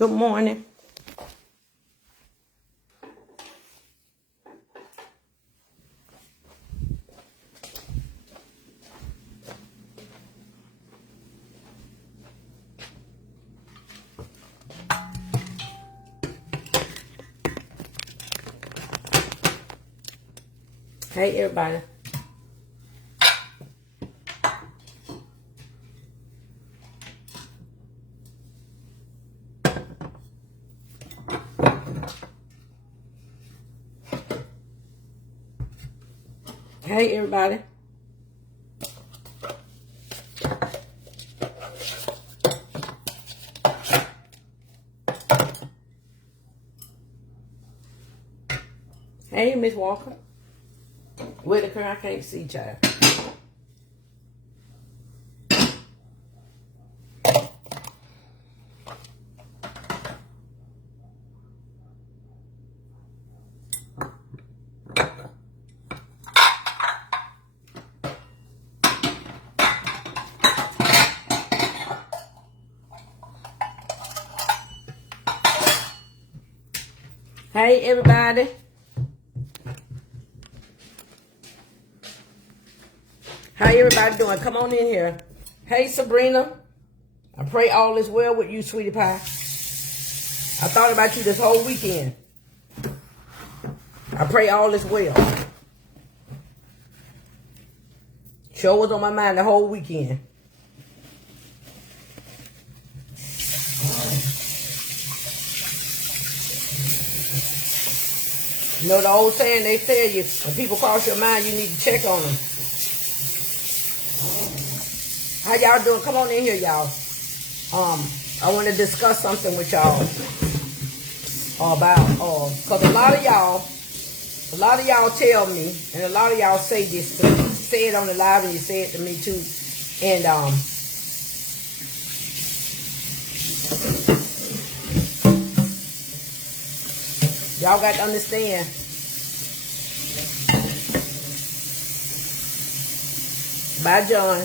Good morning. Hey, everybody. Hey, everybody. Hey, Miss Walker. Whitaker, I can't see, child. Hey, everybody. How everybody doing? Come on in here. Hey, Sabrina. I pray all is well with you, sweetie pie. I thought about you this whole weekend. I pray all is well. Show was on my mind the whole weekend. You know the old saying, they tell you, when people cross your mind, you need to check on them. How y'all doing? Come on in here, y'all. I want to discuss something with y'all about, because a lot of y'all tell me, and a lot of y'all say this to me. Say it on the live, and you say it to me too. And y'all got to understand. Bye, John.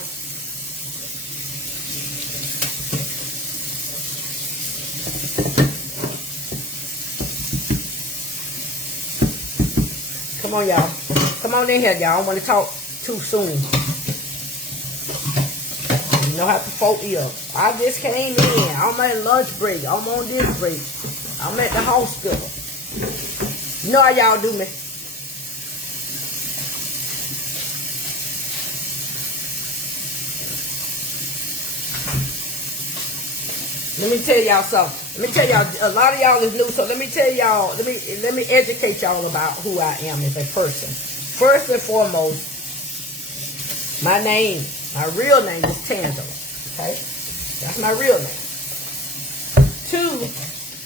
Come on, y'all. Come on in here, y'all. I don't want to talk too soon. You know how the folk is. I just came in. I'm at lunch break. I'm on this break. I'm at the hospital. You know how y'all do me. Let me tell y'all something. Let me tell y'all, a lot of y'all is new, so let me tell y'all, let me educate y'all about who I am as a person. First and foremost, my real name is Tangela. Okay? That's my real name. 2,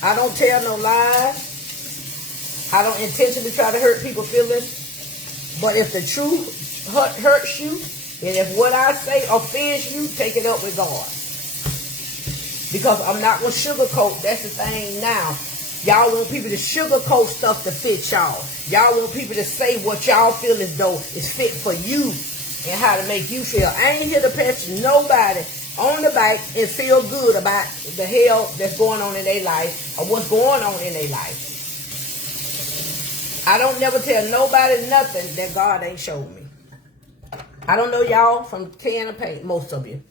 I don't tell no lies. I don't intentionally try to hurt people's feelings. But if the truth hurts you, and if what I say offends you, take it up with God. Because I'm not going to sugarcoat. That's the thing now. Y'all want people to sugarcoat stuff to fit y'all. Y'all want people to say what y'all feel as though is fit for you and how to make you feel. I ain't here to pat nobody on the back and feel good about the hell that's going on in their life or what's going on in their life. I don't never tell nobody nothing that God ain't showed me. I don't know y'all from can of paint, most of you.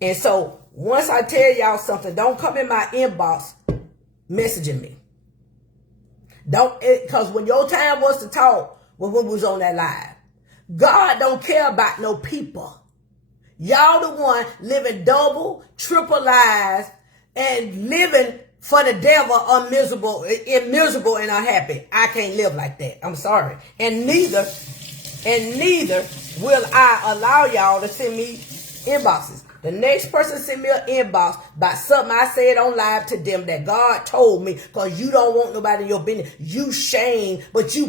And so, once I tell y'all something, don't come in my inbox messaging me. Because when your time was to talk, when we was on that live, God don't care about no people. Y'all the one living double, triple lives and living for the devil miserable and unhappy. I can't live like that. I'm sorry. And neither will I allow y'all to send me inboxes. The next person send me an inbox about something I said on live to them that God told me, because you don't want nobody in your business. You shame, but you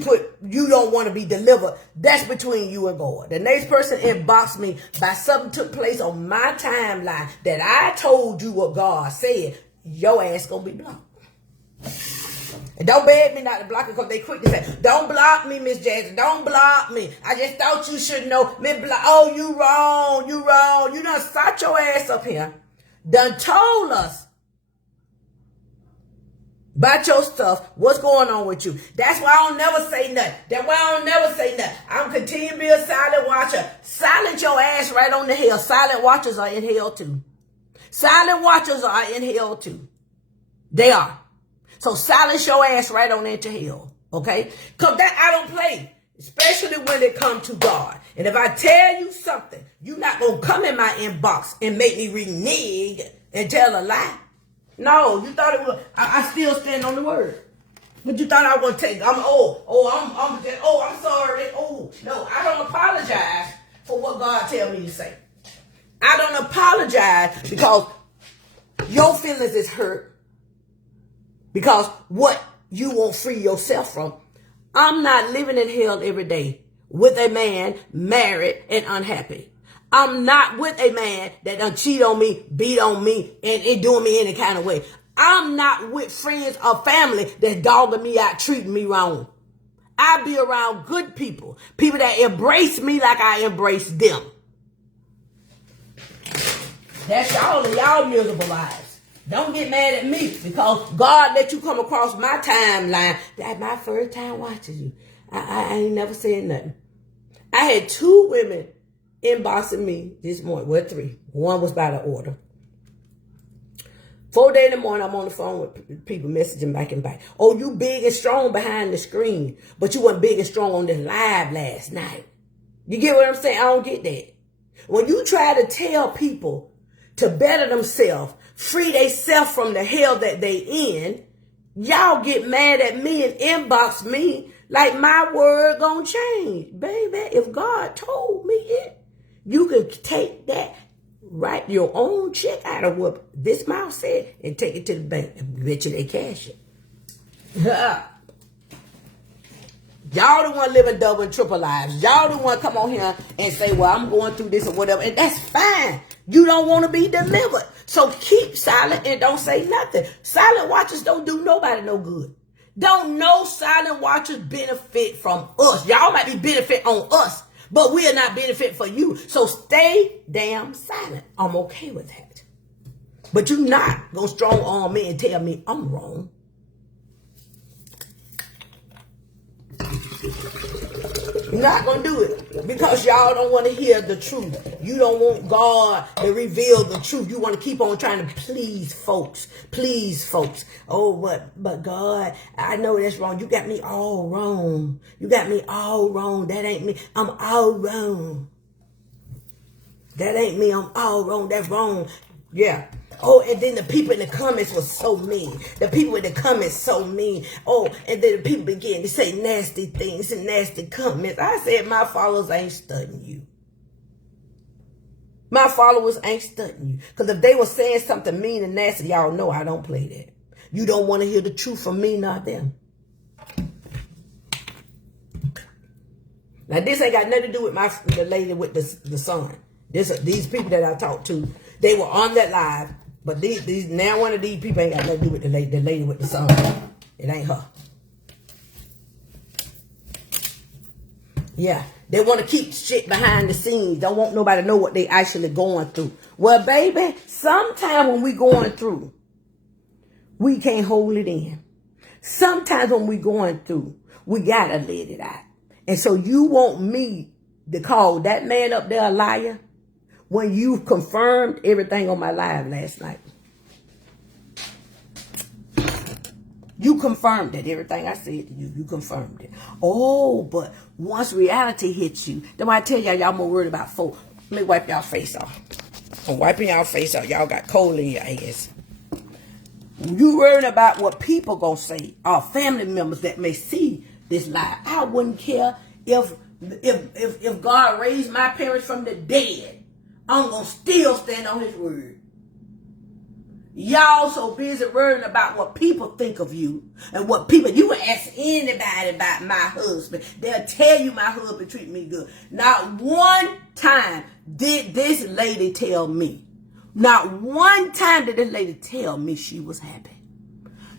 don't want to be delivered. That's between you and God. The next person inboxed me by something took place on my timeline that I told you what God said. Your ass gonna be blocked. And don't beg me not to block it, because they quick to say, don't block me, Miss Jackson. Don't block me. I just thought you should know. Oh, you wrong. You wrong. You done sat your ass up here. Done told us about your stuff. What's going on with you? That's why I don't never say nothing. That's why I don't never say nothing. I'm continue to be a silent watcher. Silent your ass right on the hell. Silent watchers are in hell too. Silent watchers are in hell too. They are. So silence your ass right on into hell. Okay? Because that I don't play. Especially when it comes to God. And if I tell you something, you're not going to come in my inbox and make me renege and tell a lie. No, you thought it was, I still stand on the word. But you thought I was going to take, I'm sorry. Oh, no, I don't apologize for what God tell me to say. I don't apologize because your feelings is hurt. Because what you won't free yourself from. I'm not living in hell every day with a man married and unhappy. I'm not with a man that done cheat on me, beat on me, and doing me any kind of way. I'm not with friends or family that's dogging me out, treating me wrong. I be around good people, people that embrace me like I embrace them. That's y'all miserable lives. Don't get mad at me because God let you come across my timeline. That's my first time watching you. I ain't never said nothing. I had 2 women inboxing me this morning. Well, 3. One was by the order. 4 days in the morning, I'm on the phone with people messaging back and back. Oh, you big and strong behind the screen, but you weren't big and strong on this live last night. You get what I'm saying? I don't get that. When you try to tell people to better themselves, free themselves from the hell that they in, y'all get mad at me and inbox me like my word gonna change. Baby, if God told me it, you can take that, write your own check out of what this mouth said and take it to the bank and bet you they cash it. Y'all the one living double and triple lives. Y'all the one come on here and say, well, I'm going through this or whatever. And that's fine. You don't want to be delivered. So keep silent and don't say nothing. Silent watchers don't do nobody no good. Don't no silent watchers benefit from us. Y'all might be benefit on us, but we are not benefit for you. So stay damn silent. I'm okay with that. But you're not going to strong arm me and tell me I'm wrong. You're not going to do it because y'all don't want to hear the truth. You don't want God to reveal the truth. You want to keep on trying to please folks. Please folks. Oh, but God, I know that's wrong. You got me all wrong. You got me all wrong. That ain't me. I'm all wrong. That ain't me. I'm all wrong. That's wrong. Yeah. Oh, and then the people in the comments were so mean. The people in the comments so mean. Oh, and then the people began to say nasty things and nasty comments. I said, my followers ain't studying you. My followers ain't studying you. Because if they were saying something mean and nasty, y'all know I don't play that. You don't want to hear the truth from me, not them. Now, this ain't got nothing to do with the lady with the son. These people that I talked to, they were on that live. But these now one of these people ain't got nothing to do with the lady with the son. It ain't her. Yeah, they want to keep shit behind the scenes. Don't want nobody to know what they actually going through. Well, baby, sometime when we going through, we can't hold it in. Sometimes when we going through, we gotta let it out. And so you want me to call that man up there a liar? When you confirmed everything on my live last night. You confirmed it. Everything I said to you, you confirmed it. Oh, but once reality hits you, then I tell y'all more worried about folk. Let me wipe y'all face off. I'm wiping y'all face off. Y'all got cold in your ass. You worried about what people gonna say, or family members that may see this live. I wouldn't care if God raised my parents from the dead. I'm going to still stand on his word. Y'all so busy worrying about what people think of you. And what people, you can ask anybody about my husband. They'll tell you my husband treat me good. Not one time did this lady tell me. Not one time did this lady tell me she was happy.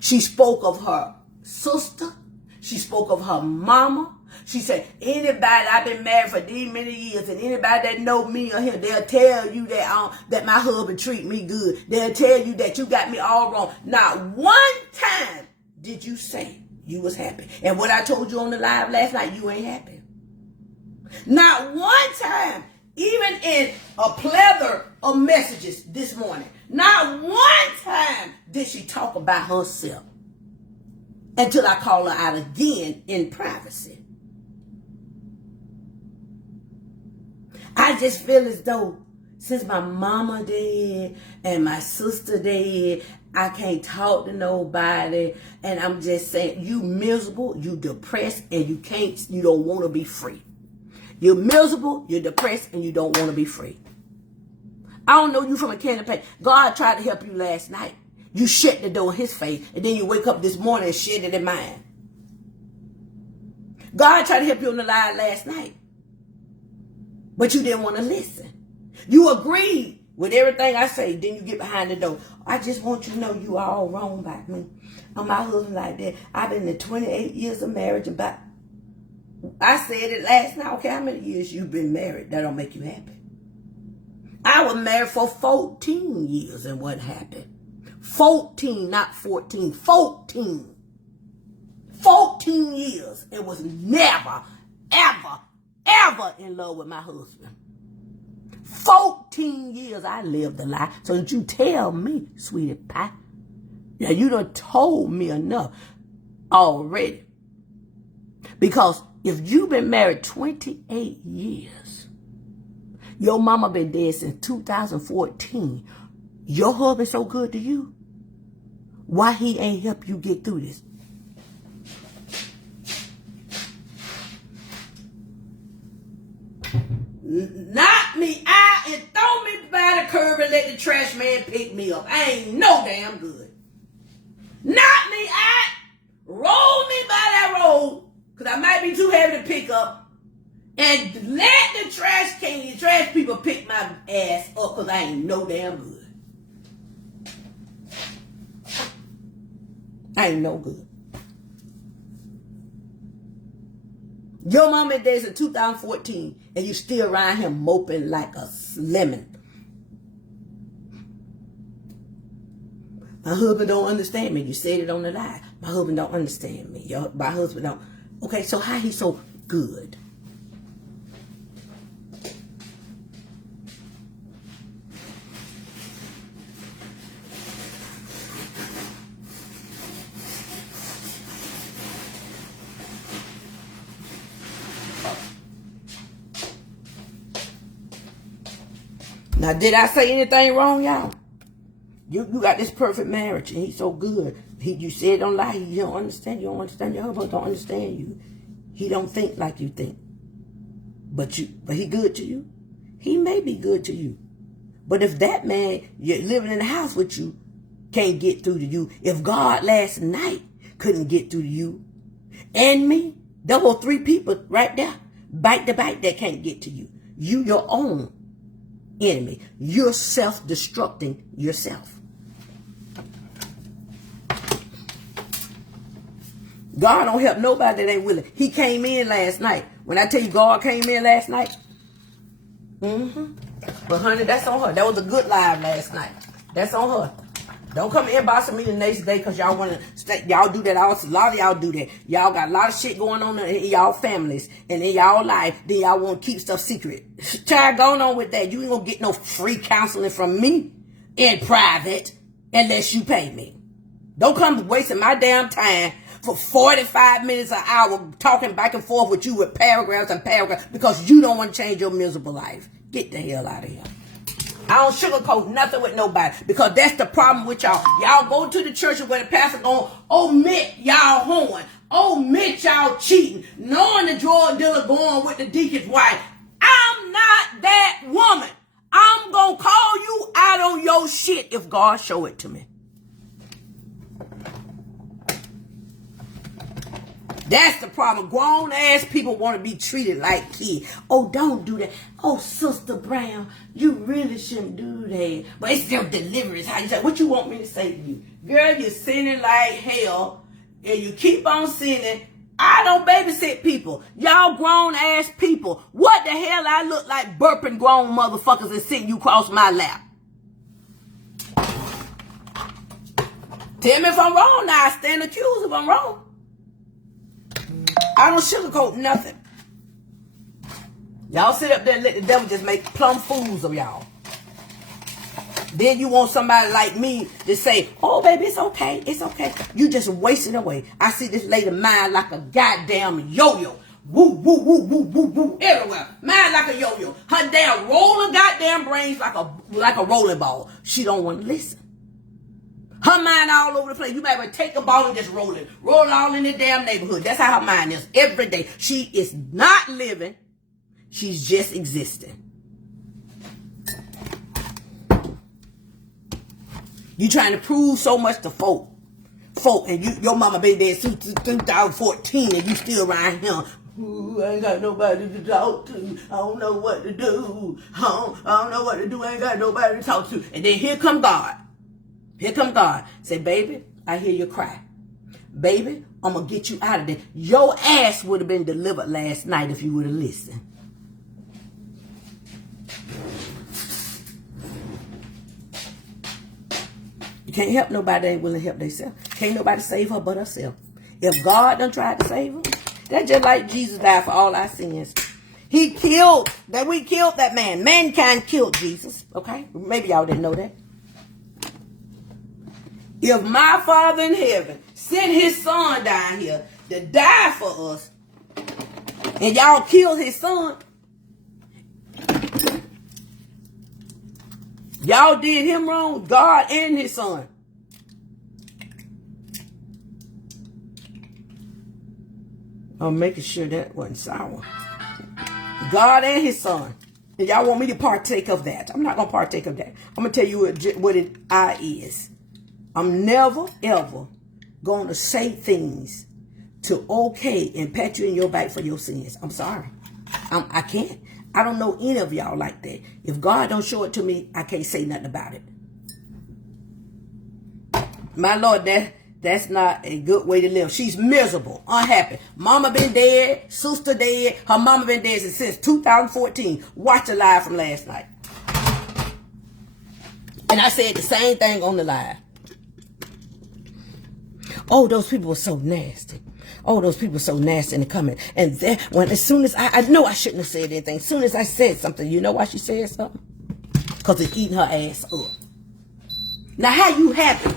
She spoke of her sister. She spoke of her mama. She said, anybody, I've been married for these many years, and anybody that know me or him, they'll tell you that my husband treat me good. They'll tell you that you got me all wrong. Not one time did you say you was happy? And what I told you on the live last night, you ain't happy. Not one time, even in a plethora of messages this morning, not one time did she talk about herself until I call her out again in privacy. I just feel as though since my mama dead and my sister dead, I can't talk to nobody. And I'm just saying, you miserable, you depressed, and you don't want to be free. You're miserable, you're depressed, and you don't want to be free. I don't know you from a can of paint. God tried to help you last night. You shut the door in his face, and then you wake up this morning and shut it in mine. God tried to help you on the line last night, but you didn't want to listen. You agreed with everything I say, then you get behind the door. I just want you to know you are all wrong about me. I'm my husband like that. I've been in 28 years of marriage, and I said it last night. Okay, how many years you been married? That don't make you happy. I was married for 14 years, and what happened? 14, not 14. 14. 14 years. It was never, ever, ever in love with my husband. 14 years I lived a lie. So that you tell me, sweetie pie. Yeah, you done told me enough already. Because if you've been married 28 years, your mama been dead since 2014, your husband so good to you, why he ain't help you get through this? Knock me out and throw me by the curb and let the trash man pick me up. I ain't no damn good. Knock me out, roll me by that road, because I might be too heavy to pick up, and let the trash people pick my ass up, because I ain't no damn good. I ain't no good. Your mama dead since 2014, and you still around here moping like a lemon. My husband don't understand me. You said it on the live. My husband don't understand me. My husband don't. Okay, so how he so good? Now, did I say anything wrong, y'all? You got this perfect marriage, and he's so good. You said don't lie. You don't understand. You don't understand. Your husband don't understand you. He don't think like you think. But he good to you. He may be good to you. But if that man you're living in the house with you can't get through to you, if God last night couldn't get through to you and me, there were 3 people right there, bite to bite, that can't get to you. You your own enemy. You're self-destructing yourself. God don't help nobody that ain't willing. He came in last night. When I tell you God came in last night, but honey, that's on her. That was a good live last night. That's on her. Don't come inboxing me the next day because y'all want to stay. Y'all do that. A lot of y'all do that. Y'all got a lot of shit going on in y'all families and in y'all life. Then y'all want to keep stuff secret. Try going on with that. You ain't going to get no free counseling from me in private unless you pay me. Don't come wasting my damn time for 45 minutes an hour talking back and forth with you with paragraphs and paragraphs because you don't want to change your miserable life. Get the hell out of here. I don't sugarcoat nothing with nobody because that's the problem with y'all. Y'all go to the church where the pastor going, omit y'all hoeing, omit y'all cheating, knowing the drug dealer going with the deacon's wife. I'm not that woman. I'm going to call you out on your shit if God show it to me. That's the problem. Grown ass people want to be treated like kids. Oh, don't do that. Oh, Sister Brown, you really shouldn't do that. But it's your deliverance. How you say? What you want me to say to you? Girl, you're sinning like hell. And you keep on sinning. I don't babysit people. Y'all grown ass people. What the hell I look like burping grown motherfuckers and sitting you across my lap? Tell me if I'm wrong now. I stand accused if I'm wrong. I don't sugarcoat nothing. Y'all sit up there and let the devil just make plumb fools of y'all. Then you want somebody like me to say, oh, baby, it's okay. It's okay. You just wasting away. I see this lady mind like a goddamn yo-yo. Woo, woo, woo, woo, woo, woo, everywhere. Mind like a yo-yo. Her damn rolling goddamn brains like a rolling ball. She don't want to listen. Her mind all over the place. You might have to take a ball and just roll it. Roll it all in the damn neighborhood. That's how her mind is every day. She is not living. She's just existing. You trying to prove so much to folk, and your mama been there since 2014, and you still around here. Ooh, I ain't got nobody to talk to. I don't know what to do. I don't know what to do. I ain't got nobody to talk to. And then here come God. Here come God. Say, baby, I hear you cry. Baby, I'm going to get you out of there. Your ass would have been delivered last night if you would have listened. You can't help nobody that ain't willing to help themselves. Can't nobody save her but herself. If God done tried to save her, that's just like Jesus died for all our sins. We killed that man. Mankind killed Jesus. Okay? Maybe y'all didn't know that. If my Father in heaven sent his son down here to die for us, and y'all killed his son, y'all did him wrong, God and his son. I'm making sure that wasn't sour. God and his son. And y'all want me to partake of that. I'm not going to partake of that. I'm going to tell you what it is. I'm never, ever going to say things to okay and pat you in your back for your sins. I'm sorry. I can't. I don't know any of y'all like that. If God don't show it to me, I can't say nothing about it. My Lord, that's not a good way to live. She's miserable, unhappy. Mama been dead, sister dead. Her mama been dead since 2014. Watch the live from last night. And I said the same thing on the live. Oh, those people were so nasty. Oh, those people were so nasty in the comment. And then, as soon as I know I shouldn't have said anything. As soon as I said something, you know why she said something? Because it's eating her ass up. Now, how you happy?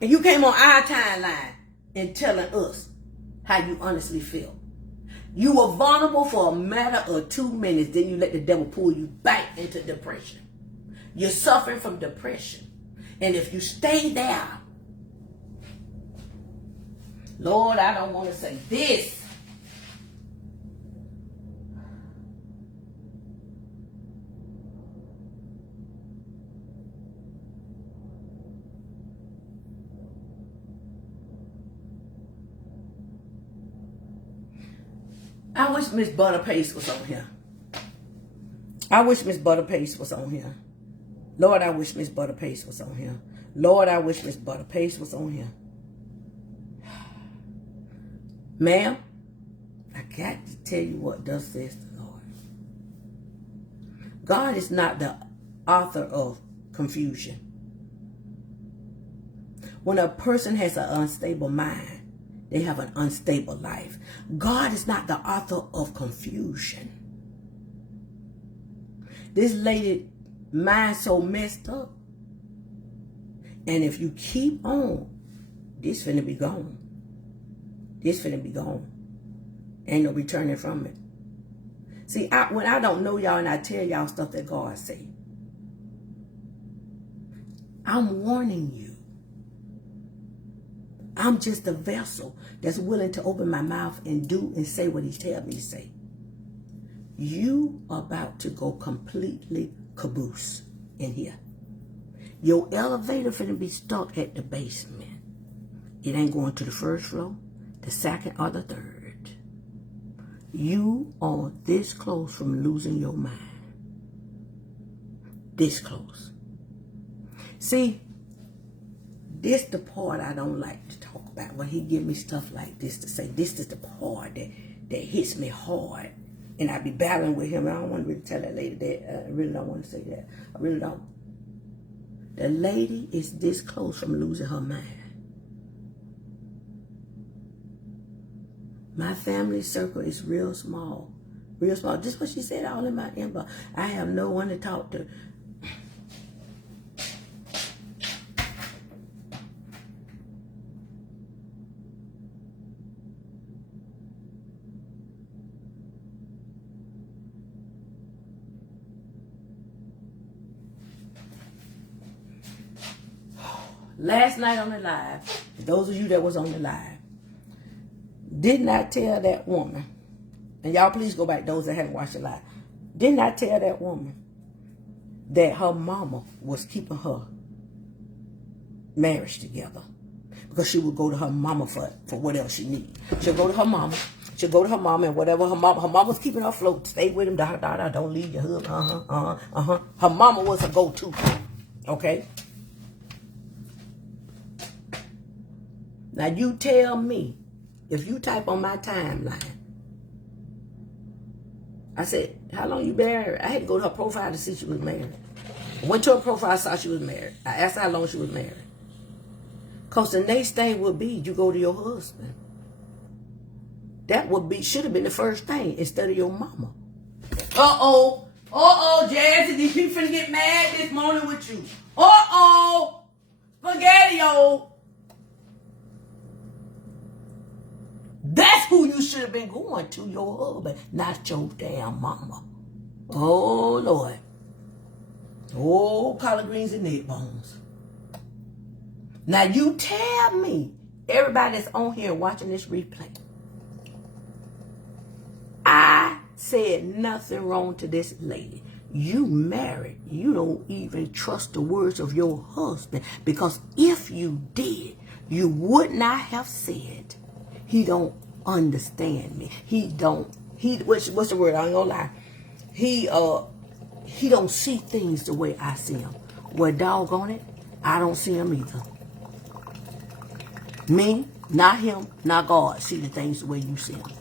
And you came on our timeline and telling us how you honestly feel. You were vulnerable for a matter of 2 minutes. Then you let the devil pull you back into depression. You're suffering from depression. And if you stay there, Lord, I don't want to say this. I wish Miss Butterpaste was on here. I wish Miss Butterpaste was on here. Lord, I wish Miss Butterpaste was on here. Lord, I wish Miss Butterpaste was on here. Ma'am, I got to tell you what thus says the Lord. God is not the author of confusion. When a person has an unstable mind, they have an unstable life. God is not the author of confusion. This lady mind so messed up. And if you keep on, this finna be gone. This finna be gone. Ain't no returning from it. See, when I don't know y'all and I tell y'all stuff that God say, I'm warning you. I'm just a vessel that's willing to open my mouth and do and say what he tells me to say. You are about to go completely caboose in here. Your elevator finna be stuck at the basement. It ain't going to the first floor, the second, or the third. You are this close from losing your mind. This close. See, this the part I don't like to talk about. When he give me stuff like this to say, this is the part that hits me hard. And I be battling with him. I don't want to really tell that lady that. I really don't want to say that. I really don't. The lady is this close from losing her mind. My family circle is real small. Real small. Just what she said all in my inbox. I have no one to talk to. Last night on the live, those of you that was on the live, did not tell that woman, and y'all please go back, those that haven't watched the live, did not tell that woman that her mama was keeping her marriage together. Because she would go to her mama for whatever she needed. She'll go to her mama. She'll go to her mama and whatever her mama was keeping her afloat. Stay with him, don't leave your husband, Her mama was a go-to, okay? Now you tell me, if you type on my timeline, I said, how long you been married? I had to go to her profile to see she was married. I went to her profile, saw she was married. I asked her how long she was married. Because the next thing would be, you go to your husband. That should have been the first thing instead of your mama. Uh-oh, Jazzy, these people finna get mad this morning with you. Spaghetti-o. That's who you should have been going to, your husband, not your damn mama. Oh, Lord. Oh, collard greens and neck bones. Now, you tell me, everybody that's on here watching this replay, I said nothing wrong to this lady. You married. You don't even trust the words of your husband. Because if you did, you would not have said, he don't understand me. What's the word? I ain't gonna lie. He don't see things the way I see them. Well, doggone it, I don't see them either. Me, not him, not God, see the things the way you see them.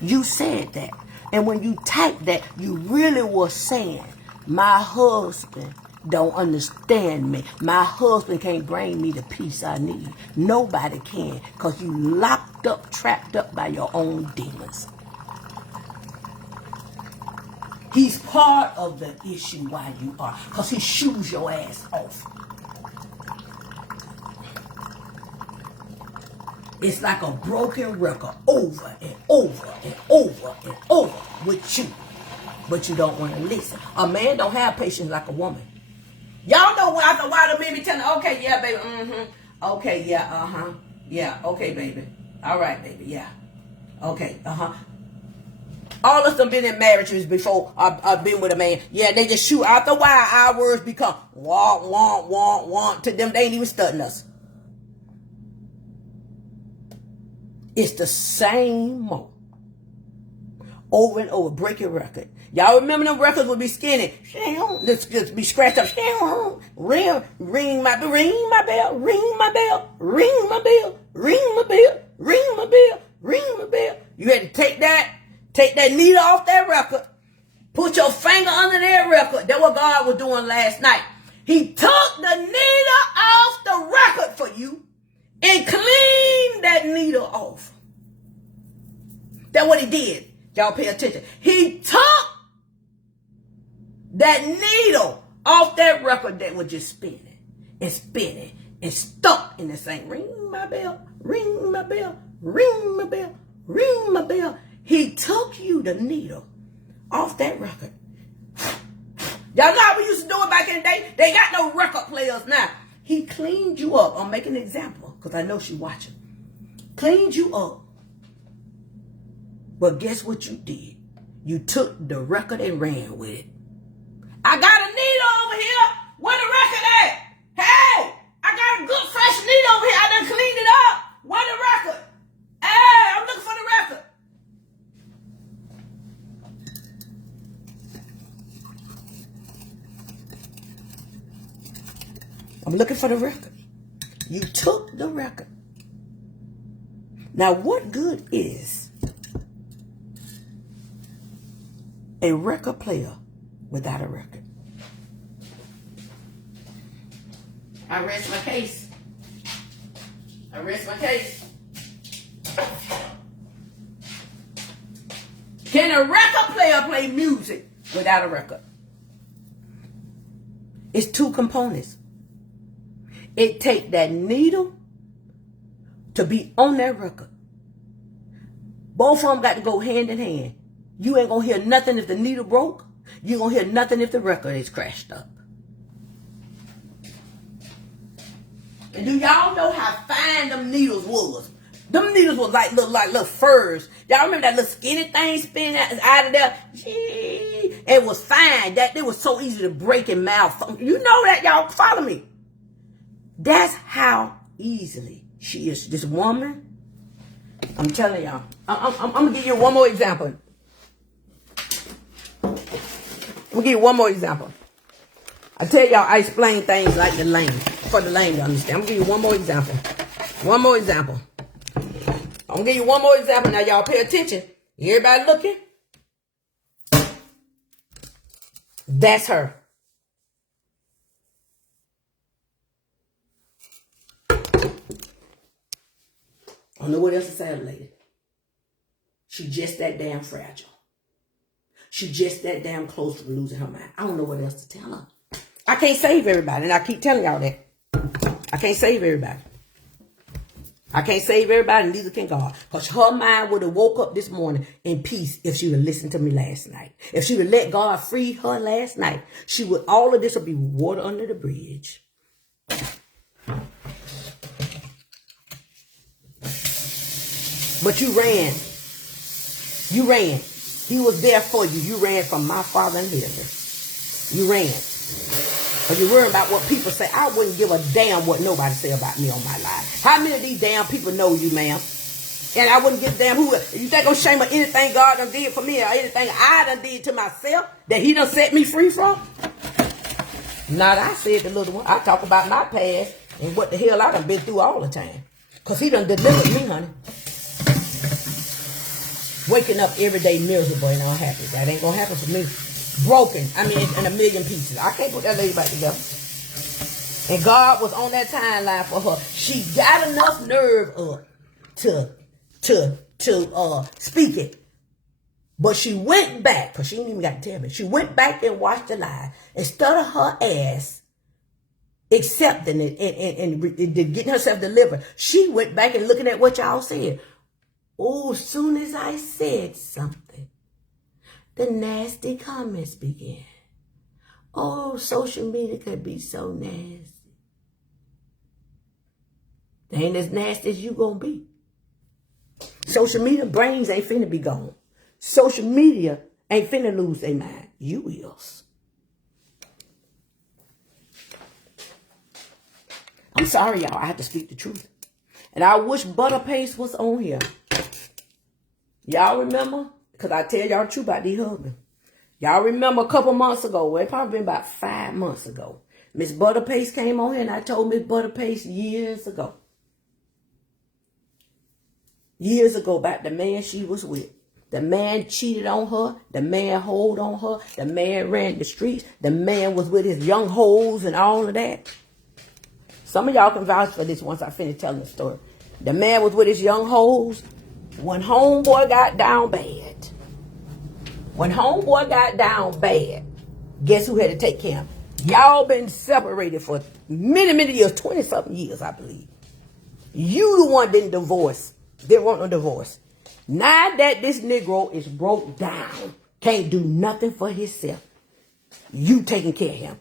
You said that. And when you typed that, you really were saying, my husband don't understand me. My husband can't bring me the peace I need. Nobody can, because you locked up, trapped up by your own demons. He's part of the issue why you are, because he shoos your ass off. It's like a broken record over and over and over and over with you. But you don't want to listen. A man don't have patience like a woman. Y'all know why the baby telling, okay, yeah, baby, okay, yeah, yeah, okay, baby. All right, baby, yeah. Okay, All of them been in marriages before I've been with a man. Yeah, they just shoot. After a while, our words become want. To them, they ain't even studying us. It's the same mode. Over and over, breaking record. Y'all remember them records would be skinny. Just be scratched up. Ring my bell, ring my bell, ring my bell, ring my bell, ring my bell, ring my bell, ring my bell. You had to take that needle off that record. Put your finger under that record. That's what God was doing last night. He took the needle off the record for you and cleaned that needle off. That's what he did. Y'all pay attention. He took that needle off that record that was just spinning and stuck in the same ring my bell, ring my bell, ring my bell, ring my bell. He took you the needle off that record. Y'all know how we used to do it back in the day? They got no record players now. He cleaned you up. I'm making an example because I know she's watching. Cleaned you up. But guess what you did? You took the record and ran with it. I got a needle over here. Where the record at? Hey, I got a good fresh needle over here. I done cleaned it up. Where the record? Hey, I'm looking for the record. I'm looking for the record. You took the record. Now, what good is a record player without a record? I rest my case. Can a record player play music without a record? It's two components. It take that needle to be on that record. Both of them got to go hand in hand. You ain't gonna hear nothing if the needle broke. You ain't gonna hear nothing if the record is crashed up. And do y'all know how fine them needles was? Them needles was like little furs. Y'all remember that little skinny thing spinning out of there? It was fine. That it was so easy to break and malfunction. You know that, y'all. Follow me. That's how easily she is. This woman, I'm telling y'all. I'm gonna give you one more example. I'm gonna give you one more example. I tell y'all, I explain things like the lame, for the lame to understand. I'm gonna give you one more example. One more example. I'm gonna give you one more example. Now y'all pay attention. Everybody looking? That's her. I don't know what else to say, lady. She just that damn fragile. She just that damn close to losing her mind. I don't know what else to tell her. I can't save everybody, and I keep telling y'all that. I can't save everybody. I can't save everybody, and neither can God. Because her mind would have woke up this morning in peace if she would have listened to me last night. If she would let God free her last night, she would. All of this would be water under the bridge. But you ran. You ran. He was there for you. You ran from my Father in heaven. You ran. But you're worrying about what people say. I wouldn't give a damn what nobody say about me on my life. How many of these damn people know you, ma'am? And I wouldn't give a damn who. You think I'm ashamed of anything God done did for me or anything I done did to myself that he done set me free from? Not I said the little one. I talk about my past and what the hell I done been through all the time. Because he done delivered me, honey. Waking up every day miserable and unhappy. That ain't going to happen for me. Broken. I mean, in a million pieces. I can't put that lady back together. And God was on that timeline for her. She got enough nerve up to speak it. But she went back, because she ain't even got to tell me. She went back and watched the live. Instead of her ass accepting it and getting herself delivered, she went back and looking at what y'all said. Oh, as soon as I said something, the nasty comments began. Oh, social media could be so nasty. They ain't as nasty as you gonna be. Social media brains ain't finna be gone. Social media ain't finna lose their mind. You is. I'm sorry, y'all. I have to speak the truth. And I wish Butterpaste was on here. Y'all remember? Because I tell y'all the truth about these husbands. Y'all remember a couple months ago, well, it probably been about 5 months ago, Miss Butterpaste came on here and I told Miss Butterpaste years ago about the man she was with. The man cheated on her. The man hold on her. The man ran the streets. The man was with his young hoes and all of that. Some of y'all can vouch for this once I finish telling the story. The man was with his young hoes. When homeboy got down bad. Guess who had to take care of him? Y'all been separated for many, many years. 20-something years, I believe. You the one didn't divorce. Didn't want no divorce. Now that this Negro is broke down, can't do nothing for himself, you taking care of him.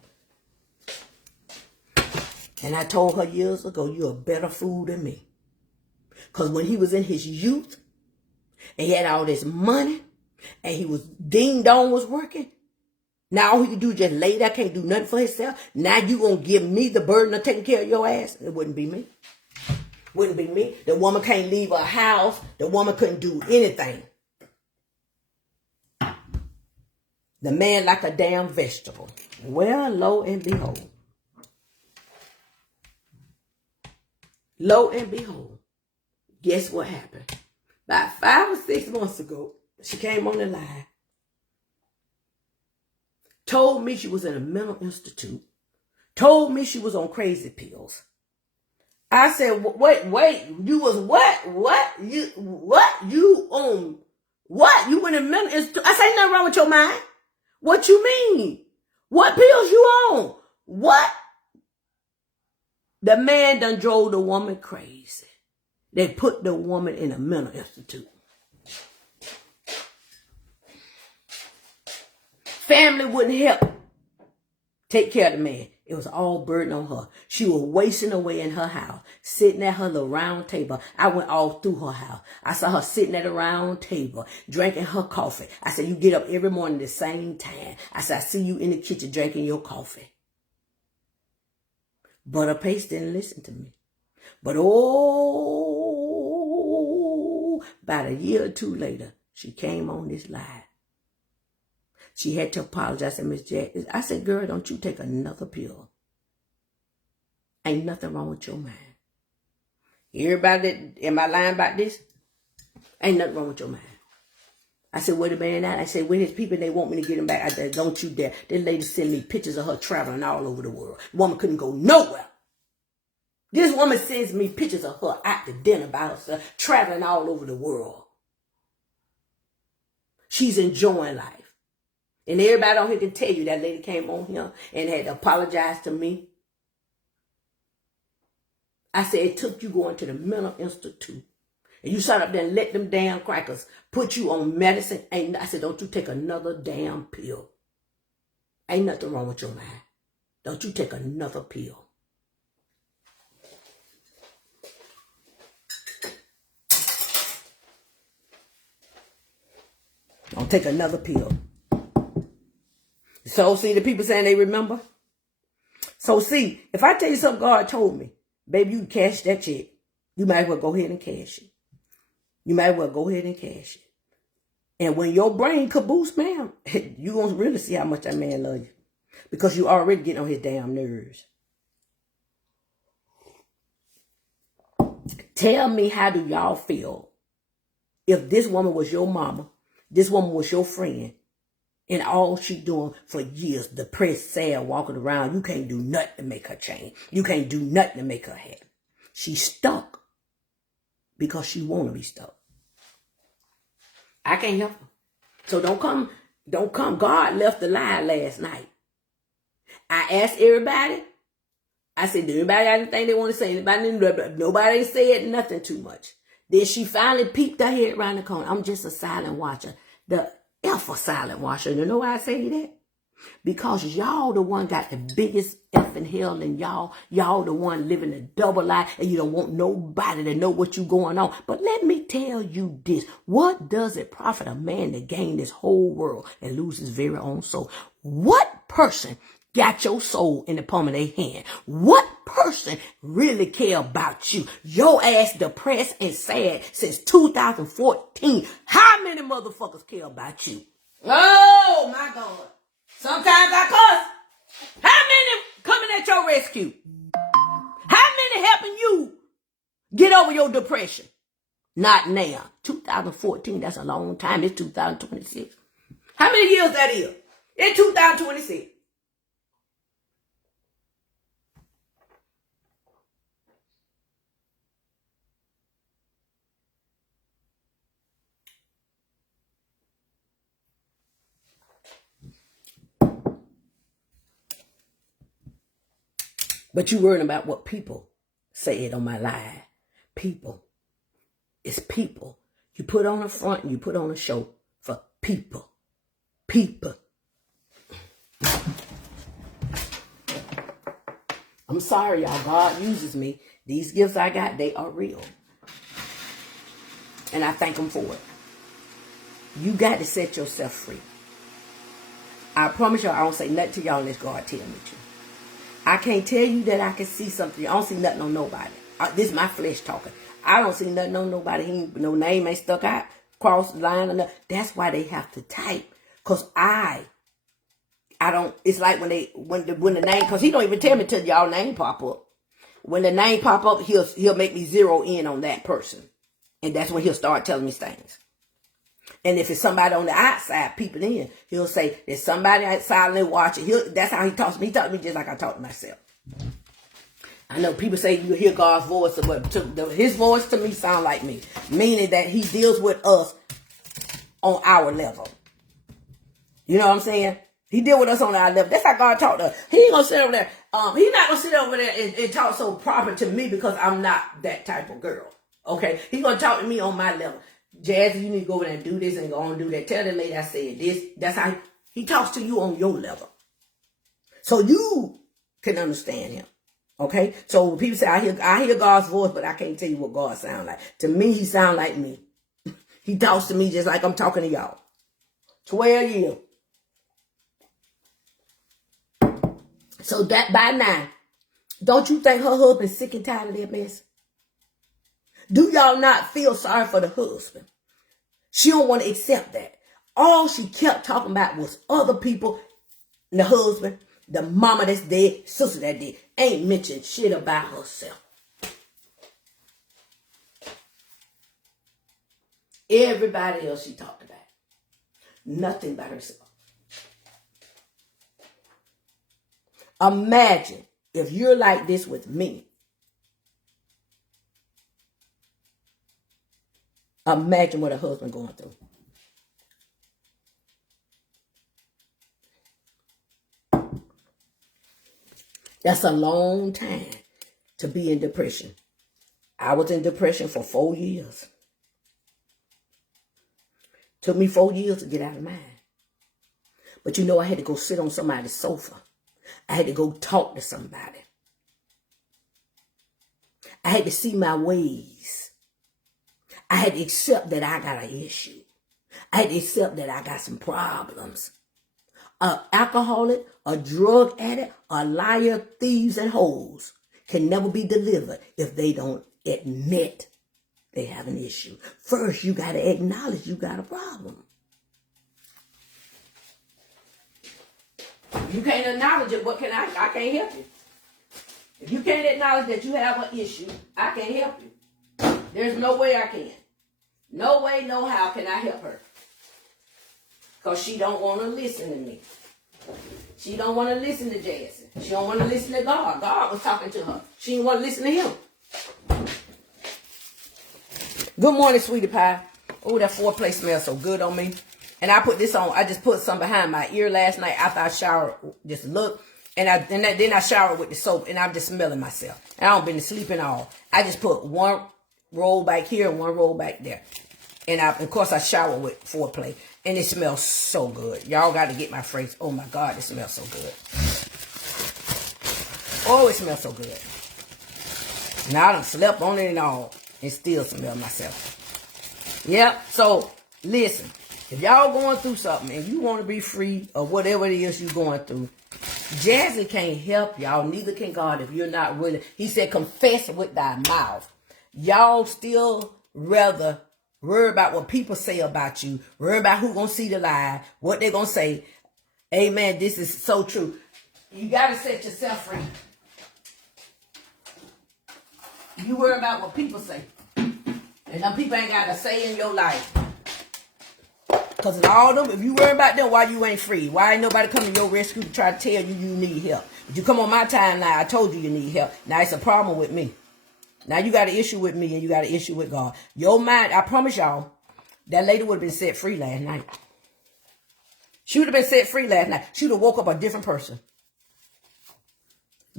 And I told her years ago, you're a better fool than me. Because when he was in his youth, and he had all this money, and he was ding-dong was working, now all he could do is just lay there, can't do nothing for himself. Now you gonna give me the burden of taking care of your ass? It wouldn't be me. Wouldn't be me. The woman can't leave her house. The woman couldn't do anything. The man like a damn vegetable. Well, lo and behold. Lo and behold. Guess what happened? About 5 or 6 months ago, she came on the line. Told me she was in a mental institute. Told me she was on crazy pills. I said, wait, you was what? You on What? You went in mental institute? I say nothing wrong with your mind. What you mean? What pills you on? What? The man done drove the woman crazy. They put the woman in a mental institute. Family wouldn't help take care of the man. It was all burden on her. She was wasting away in her house, sitting at her little round table. I went all through her house. I saw her sitting at a round table, drinking her coffee. I said, you get up every morning at the same time. I said, I see you in the kitchen drinking your coffee. But her pace didn't listen to me. But about a year or two later, she came on this live. She had to apologize to Miss Jack. I said, girl, don't you take another pill. Ain't nothing wrong with your mind. Everybody, am I lying about this? Ain't nothing wrong with your mind. I said, where the man at? I said, where his people, they want me to get him back. I said, don't you dare. This lady sent me pictures of her traveling all over the world. The woman couldn't go nowhere. This woman sends me pictures of her out to dinner by herself, traveling all over the world. She's enjoying life. And everybody on here can tell you that lady came on here and had to apologize to me. I said, it took you going to the mental institute. And you sat up there and let them damn crackers put you on medicine. I said, don't you take another damn pill. Ain't nothing wrong with your mind. Don't you take another pill. Don't take another pill. So, see, the people saying they remember. So, see, if I tell you something God told me, baby, you can cash that check. You might as well go ahead and cash it. You might as well go ahead and cash it. And when your brain caboose, ma'am, you going to really see how much that man loves you. Because you already getting on his damn nerves. Tell me, how do y'all feel if this woman was your mama, this woman was your friend, and all she doing for years, depressed, sad, walking around, you can't do nothing to make her change. You can't do nothing to make her happy. She's stuck because she want to be stuck. I can't help her. So don't come. God left the line last night. I asked everybody. I said, do anybody got anything they want to say? Nobody said nothing too much. Then she finally peeped her head around the corner. I'm just a silent watcher. The F a silent watcher. You know why I say that? Because y'all the one got the biggest F in hell, and y'all the one living a double life, and you don't want nobody to know what you going on. But let me tell you this. What does it profit a man to gain this whole world and lose his very own soul? What person got your soul in the palm of their hand? What person really care about you? Your ass depressed and sad since 2014. How many motherfuckers care about you? Oh my God. Sometimes I cuss. How many coming at your rescue? How many helping you get over your depression? Not now. 2014, that's a long time. It's 2026. How many years that is? It's 2026. But you worrying about what people said on my live. People. It's people. You put on a front and you put on a show for people. People. I'm sorry, y'all. God uses me. These gifts I got, they are real. And I thank him for it. You got to set yourself free. I promise y'all, I don't say nothing to y'all unless God tell me to. I can't tell you that I can see something. I don't see nothing on nobody. This is my flesh talking. I don't see nothing on nobody. No name ain't stuck out, cross the line or nothing. That's why they have to type. Because I don't, it's like when the name, because he don't even tell me till y'all name pop up. When the name pop up, he'll make me zero in on that person. And that's when he'll start telling me things. And if it's somebody on the outside peeping in, he'll say, there's somebody silently watching. That's how he talks to me. He talks to me just like I talk to myself. I know people say you hear God's voice, but his voice to me sound like me. Meaning that he deals with us on our level. You know what I'm saying? He deal with us on our level. That's how God talked to us. He ain't gonna sit over there. He's not gonna sit over there and talk so proper to me because I'm not that type of girl. Okay? He gonna talk to me on my level. Jazzy, you need to go over there and do this and go on and do that. Tell the lady I said this. That's how he talks to you on your level. So you can understand him. Okay? So when people say, I hear God's voice, but I can't tell you what God sounds like. To me, he sounds like me. He talks to me just like I'm talking to y'all. 12 years. So that by now, don't you think her husband's sick and tired of that mess? Do y'all not feel sorry for the husband? She don't want to accept that. All she kept talking about was other people, the husband, the mama that's dead, sister that dead. Ain't mentioned shit about herself. Everybody else she talked about. Nothing about herself. Imagine if you're like this with me. Imagine what a husband going through. That's a long time to be in depression. I was in depression for 4 years. Took me 4 years to get out of mine. But you know, I had to go sit on somebody's sofa. I had to go talk to somebody. I had to see my ways. I had to accept that I got an issue. I had to accept that I got some problems. An alcoholic, a drug addict, a liar, thieves, and hoes can never be delivered if they don't admit they have an issue. First, you got to acknowledge you got a problem. If you can't acknowledge it, what can I can't help you. If you can't acknowledge that you have an issue, I can't help you. There's no way I can. No way, no how can I help her. Because she don't want to listen to me. She don't want to listen to Jason. She don't want to listen to God. God was talking to her. She didn't want to listen to him. Good morning, sweetie pie. Oh, that foreplay smells so good on me. And I put this on. I just put some behind my ear last night after I showered. Just look. And then I showered with the soap. And I'm just smelling myself. And I don't been sleeping all. I just put one roll back here and one roll back there. And of course, I shower with foreplay. And it smells so good. Y'all got to get my phrase. Oh, my God, it smells so good. Oh, it smells so good. Now, I done slept on it and all. And still smell myself. Yep. So, listen. If y'all going through something and you want to be free or whatever it is you're going through, Jazzy can't help y'all. Neither can God if you're not willing. He said, confess with thy mouth. Y'all still rather worry about what people say about you. Worry about who gonna see the lie. What they gonna say. Amen. This is so true. You got to set yourself free. You worry about what people say. And them people ain't got a say in your life. Because all them, if you worry about them, why you ain't free? Why ain't nobody come to your rescue to try to tell you you need help? If you come on my timeline, I told you you need help. Now it's a problem with me. Now you got an issue with me and you got an issue with God. Your mind, I promise y'all, that lady would have been set free last night. She would have been set free last night. She would have woke up a different person.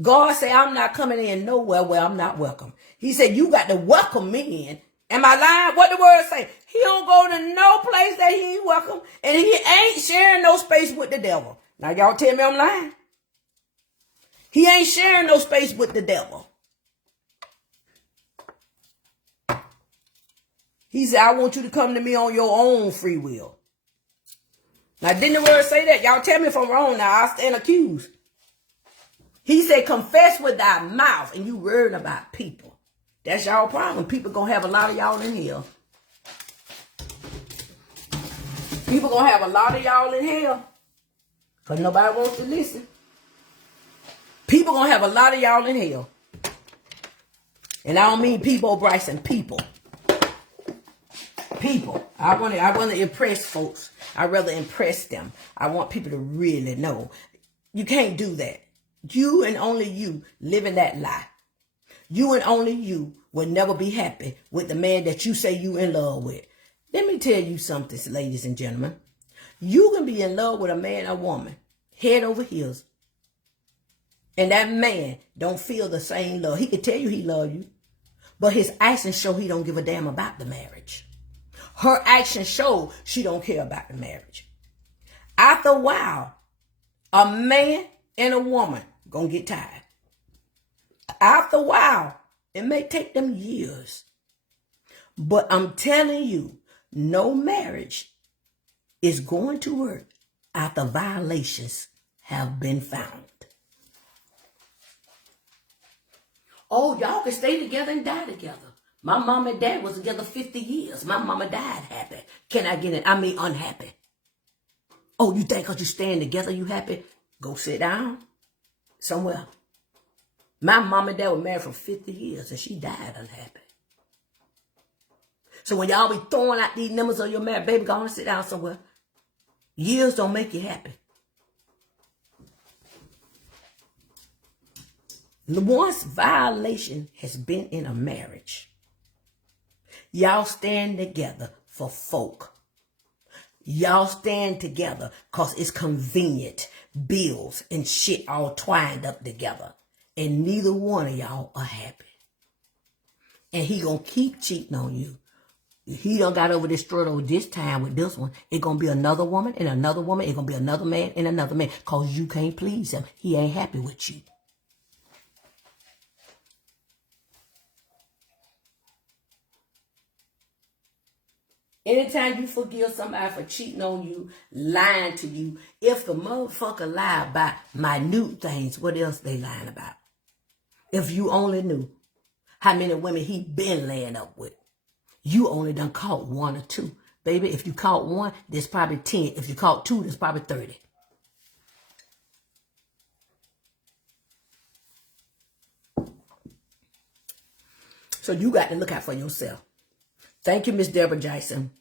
God said, I'm not coming in nowhere where I'm not welcome. He said, you got to welcome me in. Am I lying? What the word say? He don't go to no place that he ain't welcome. And he ain't sharing no space with the devil. Now y'all tell me I'm lying. He ain't sharing no space with the devil. He said, I want you to come to me on your own free will. Now didn't the word say that? Y'all tell me if I'm wrong now. I'll stand accused. He said, confess with thy mouth. And you worried about people. That's y'all problem. People gonna have a lot of y'all in hell. People gonna have a lot of y'all in hell. Because nobody wants to listen. People gonna have a lot of y'all in hell. And I don't mean people, Bryson. People. People. I want to impress folks. I'd rather impress them. I want people to really know. You can't do that. You and only you live in that lie. You and only you will never be happy with the man that you say you in love with. Let me tell you something, ladies and gentlemen. You can be in love with a man or woman, head over heels, and that man don't feel the same love. He can tell you he love you, but his actions show he don't give a damn about the marriage. Her actions show she don't care about the marriage. After a while, a man and a woman gonna get tired. After a while, it may take them years, but I'm telling you, no marriage is going to work after violations have been found. Oh, y'all can stay together and die together. My mom and dad was together 50 years. My mama died happy. Can I get it? I mean unhappy. Oh, you think because you stand together you happy? Go sit down somewhere. My mom and dad were married for 50 years and she died unhappy. So when y'all be throwing out these numbers on your marriage, baby, go on and sit down somewhere. Years don't make you happy. Once violation has been in a marriage, y'all stand together for folk. Y'all stand together because it's convenient. Bills and shit all twined up together. And neither one of y'all are happy. And he gonna keep cheating on you. He done got over this struggle this time with this one. It's gonna be another woman and another woman. It's gonna be another man and another man. Because you can't please him. He ain't happy with you. Anytime you forgive somebody for cheating on you, lying to you, if the motherfucker lie about minute things, what else they lying about? If you only knew how many women he been laying up with, you only done caught one or two. Baby, if you caught one, there's probably 10. If you caught two, there's probably 30. So you got to look out for yourself. Thank you, Miss Deborah Jackson.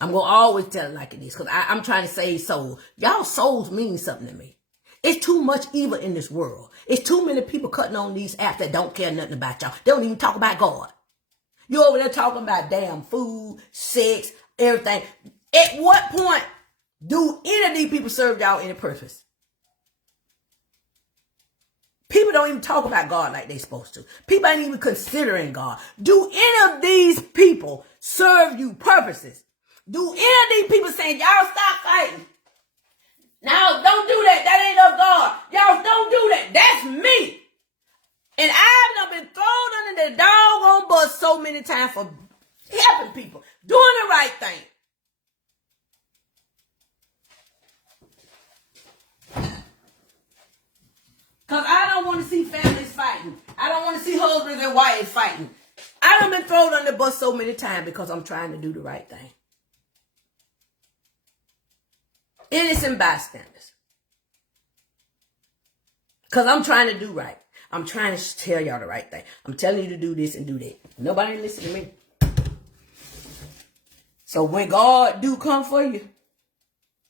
I'm going to always tell it like it is because I'm trying to save souls. Y'all souls mean something to me. It's too much evil in this world. It's too many people cutting on these apps that don't care nothing about y'all. They don't even talk about God. You over there talking about damn food, sex, everything. At what point do any of these people serve y'all any purpose? People don't even talk about God like they supposed to. People ain't even considering God. Do any of these people serve you purposes? Do any of these people saying, y'all stop fighting? Now, don't do that. That ain't of God. Y'all don't do that. That's me. And I've been thrown under the doggone bus so many times for helping people, doing the right thing. Because I don't want to see families fighting. I don't want to see husbands and wives fighting. I done been thrown under the bus so many times because I'm trying to do the right thing. Innocent bystanders. Because I'm trying to do right. I'm trying to tell y'all the right thing. I'm telling you to do this and do that. Nobody listen to me. So when God do come for you,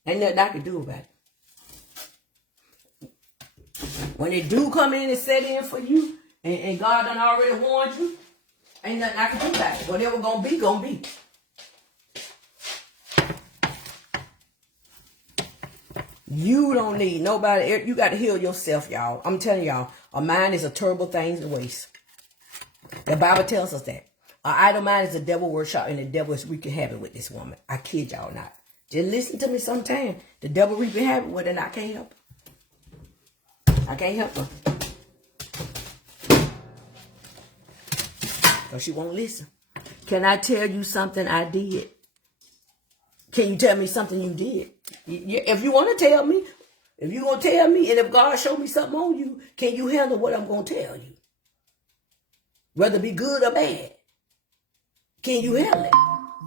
ain't nothing I can do about it. When it do come in and set in for you, and God done already warned you, ain't nothing I can do about it. Whatever gonna be, gonna be. You don't need nobody. You got to heal yourself, y'all. I'm telling y'all, a mind is a terrible thing to waste. The Bible tells us that. An idle mind is a devil workshop, and the devil is wreaking havoc with this woman. I kid y'all not. Just listen to me sometime. The devil wreaking havoc with her, and I can't help her. I can't help her. Because she won't listen. Can I tell you something I did? Can you tell me something you did? If you want to tell me, if you're going to tell me, and if God showed me something on you, can you handle what I'm going to tell you? Whether it be good or bad. Can you handle it?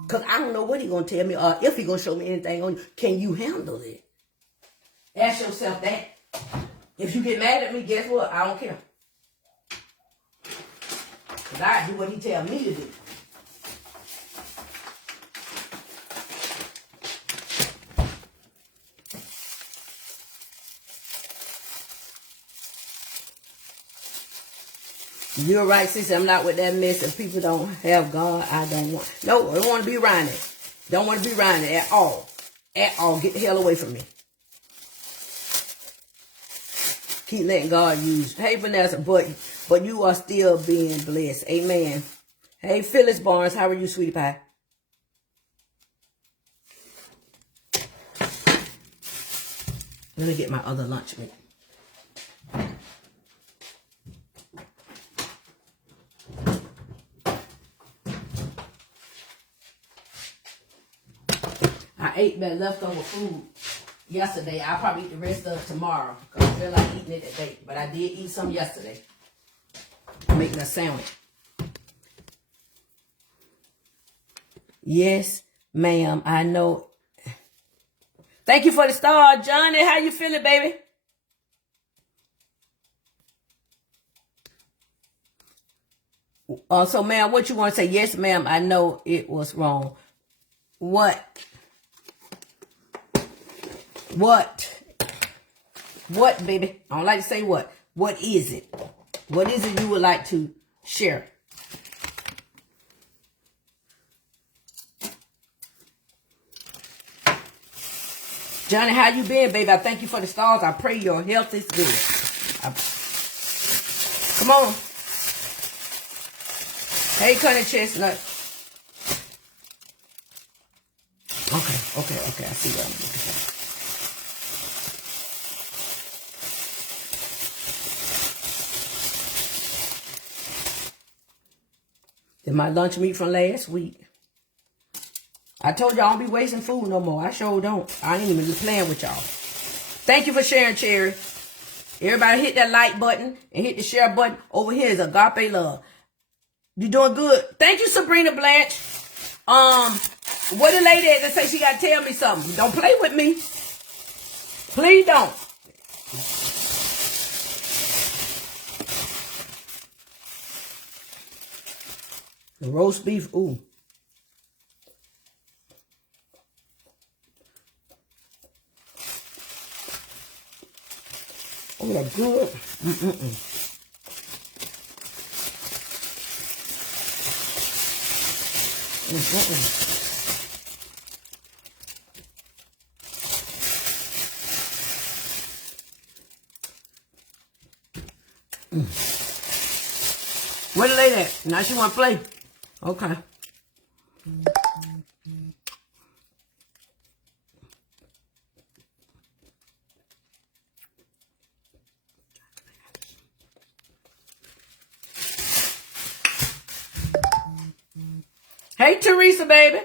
Because I don't know what he's going to tell me or if he's going to show me anything on you. Can you handle it? Ask yourself that. If you get mad at me, guess what? I don't care. Because I do what he tell me to do. You're right, sister. I'm not with that mess. If people don't have God, I don't want. No, I don't want to be around it. Don't want to be around it at all. At all. Get the hell away from me. Keep letting God use. Hey, Vanessa, but you are still being blessed. Amen. Hey, Phyllis Barnes, how are you, sweetie pie? Let me get my other lunch meat. I ate that leftover food yesterday. I'll probably eat the rest of it tomorrow because I feel like eating it today. But I did eat some yesterday. I'm making a sandwich. Yes, ma'am. I know. Thank you for the star, Johnny. How you feeling, baby? So, ma'am, what you want to say? Yes, ma'am. I know it was wrong. What? What, baby? I don't like to say what. What is it? What is it you would like to share? Johnny, how you been, baby? I thank you for the stars. I pray your health is good. Come on. Hey, Cunny Chestnut. Okay. I see what I'm looking for. Did my lunch meat from last week. I told y'all I don't be wasting food no more. I sure don't. I ain't even playing with y'all. Thank you for sharing, Cherry. Everybody hit that like button and hit the share button. Over here is Agape Love. You doing good. Thank you, Sabrina Blanche. What the lady that say she got to tell me something? Don't play with me. Please don't. The roast beef, ooh. Oh, they're good. Where the lady at? Now she want to play. Okay. Hey, Teresa, baby.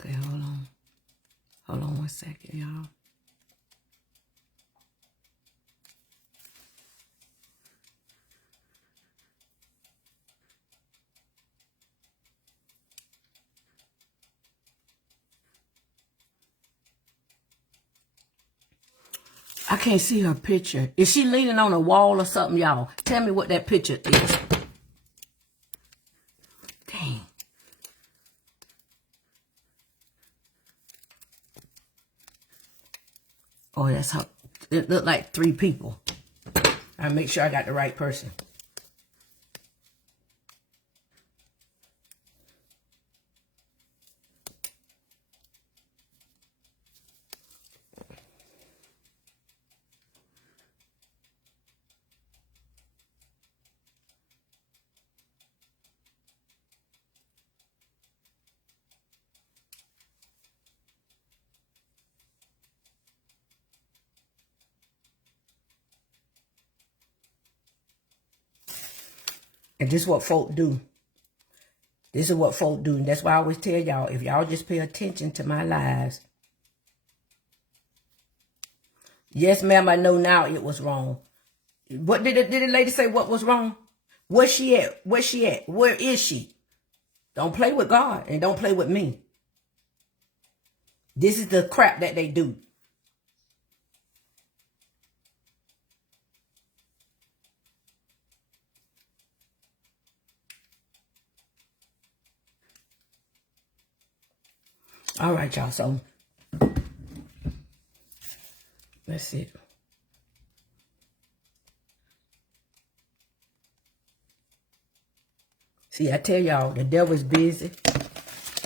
Okay, hold on. Hold on 1 second, y'all. I can't see her picture. Is she leaning on a wall or something, y'all? Tell me what that picture is. Dang. Oh, that's how it looked like 3 people. I make sure I got the right person. And this is what folk do. This is what folk do. And that's why I always tell y'all, if y'all just pay attention to my lives. Yes, ma'am, I know now it was wrong. What did the lady say what was wrong? Where's she at? Where's she at? Where is she? Don't play with God and don't play with me. This is the crap that they do. All right, y'all. So that's it. See, I tell y'all, the devil's busy.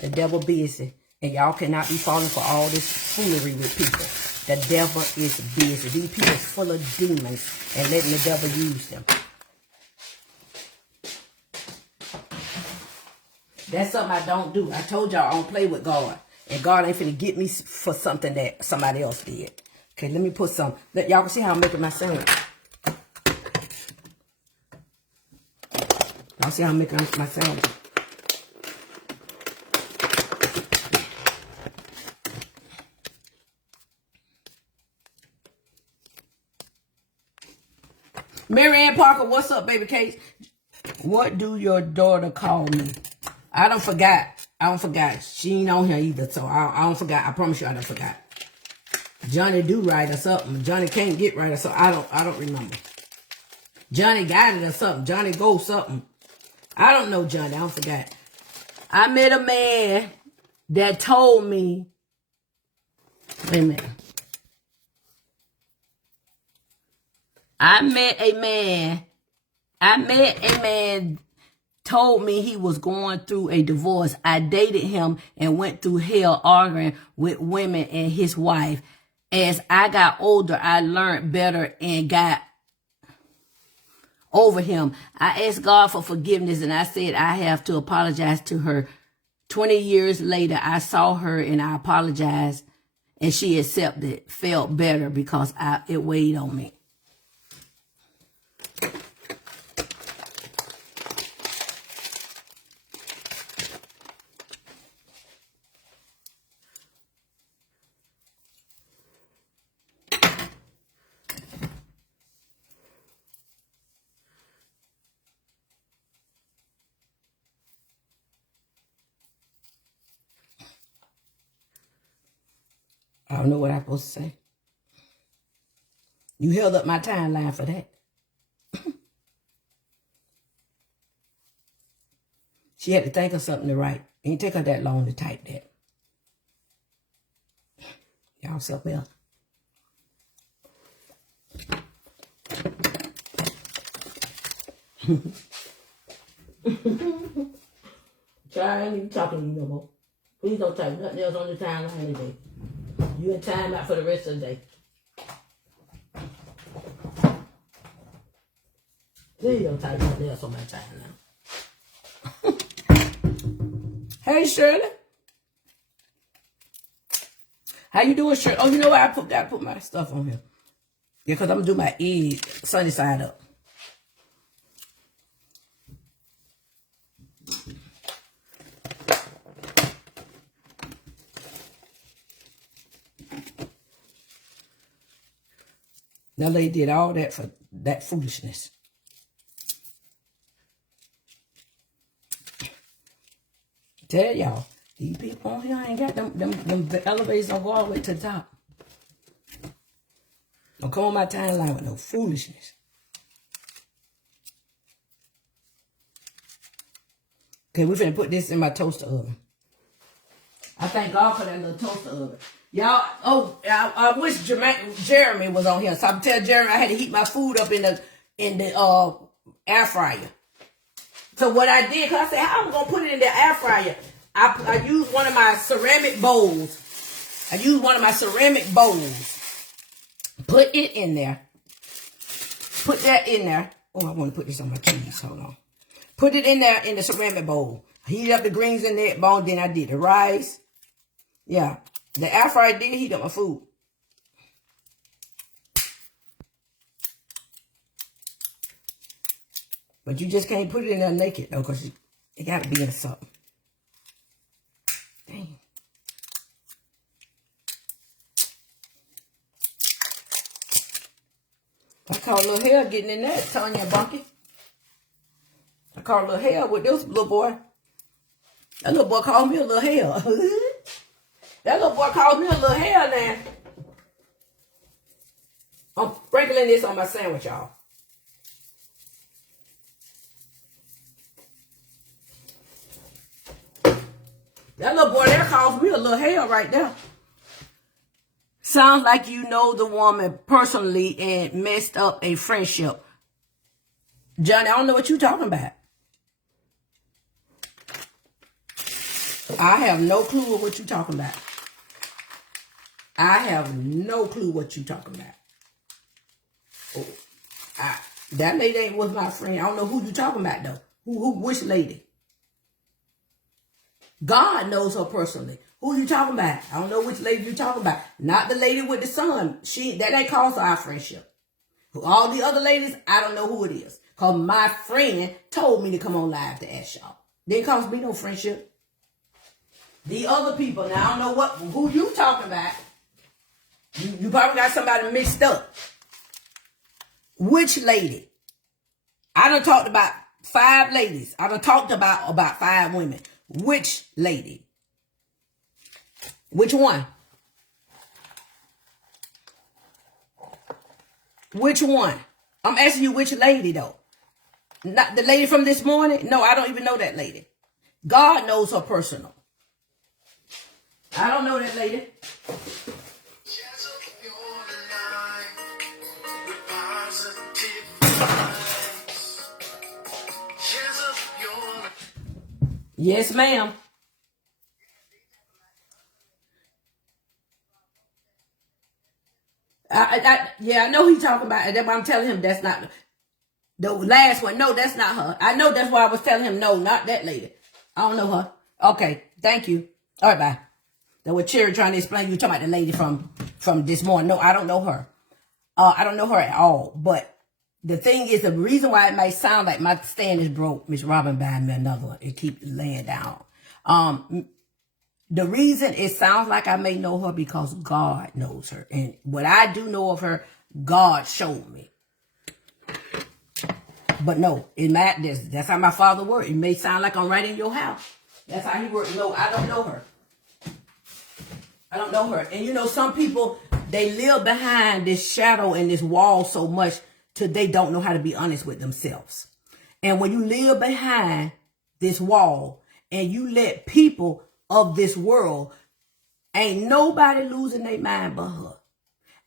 The devil busy. And y'all cannot be falling for all this foolery with people. The devil is busy. These people are full of demons and letting the devil use them. That's something I don't do. I told y'all I don't play with God. And God ain't finna get me for something that somebody else did. Okay, let me put some. Y'all can see how I'm making my sandwich. Y'all see how I'm making my sandwich. Mary Ann Parker, what's up, baby Case? What do your daughter call me? I don't forgot. I don't forgot. She ain't on here either, so I don't forgot. I promise you I don't forgot. Johnny do write or something. Johnny can't get right or something. I don't remember. Johnny got it or something. Johnny go something. I don't know, Johnny. I don't forgot. I met a man that told me. Wait a minute. I met a man told me he was going through a divorce. I dated him and went through hell arguing with women and his wife. As I got older, I learned better and got over him. I asked God for forgiveness and I said I have to apologize to her. 20 years later, I saw her and I apologized and she accepted, felt better because it weighed on me. I don't know what I'm supposed to say. You held up my timeline for that. She had to think of something to write. It didn't take her that long to type that. Y'all something else. Child, I ain't even talking to you no more. Please don't type nothing else on the timeline today. You in time out for the rest of the day. Please don't type nothing else on my timeline. Hey, Shirley. How you doing, Shirley? Oh, you know what? I gotta put my stuff on here. Yeah, because I'm going to do my egg sunny side up. Now they did all that for that foolishness. Tell y'all, these people on here ain't got them elevators don't go all the way to the top. Don't come on my timeline with no foolishness. Okay, we're finna put this in my toaster oven. I thank God for that little toaster oven. Y'all, I wish Jeremy was on here. So I'm telling Jeremy I had to heat my food up in the air fryer. So what I did, cause I said, how am I gonna put it in the air fryer? I used one of my ceramic bowls. Put it in there. Put that in there. Oh, I want to put this on my cheese. Hold on. Put it in there in the ceramic bowl. Heat up the greens in that bowl. Then I did the rice. Yeah. The air fryer did heat up my food. But you just can't put it in there naked, though, because it got to be in something. Dang. I caught a little hair getting in there, Tanya Bunky. caught a little hell with this little boy. That little boy called me a little hell. That little boy called me a little hell now. I'm sprinkling this on my sandwich, y'all. That little boy there calls me a little hell right there. Sounds like you know the woman personally and messed up a friendship. Johnny, I don't know what you're talking about. I have no clue what you're talking about. I have no clue what you're talking about. Oh, that lady ain't was my friend. I don't know who you talking about though. Which lady? God knows her personally. Who you talking about? I don't know which lady you talking about. Not the lady with the son. That ain't cause our friendship. All the other ladies, I don't know who it is. Because my friend told me to come on live to ask y'all. Didn't cause me no friendship. The other people, now I don't know who you talking about. You probably got somebody mixed up. Which lady? I done talked about 5 ladies. I done talked about 5 women. Which lady? Which one? Which one? I'm asking you which lady though. Not the lady from this morning? No, I don't even know that lady. God knows her personal. I don't know that lady. Yes, ma'am. Yeah, I know he's talking about it. That's why I'm telling him that's not the last one. No, that's not her. I know that's why I was telling him no, not that lady. I don't know her. Okay, thank you. All right, bye. That was Cherry trying to explain. You talking about the lady from this morning. No, I don't know her. I don't know her at all. But the thing is, the reason why it might sound like my stand is broke, Miss Robin buying me another one. It keep laying down. The reason it sounds like I may know her because God knows her. And what I do know of her, God showed me. But no, that's how my father worked. It may sound like I'm right in your house. That's how he worked. No, I don't know her. I don't know her. And you know, some people, they live behind this shadow and this wall so much till they don't know how to be honest with themselves. And when you live behind this wall and you let people of this world, ain't nobody losing their mind but her.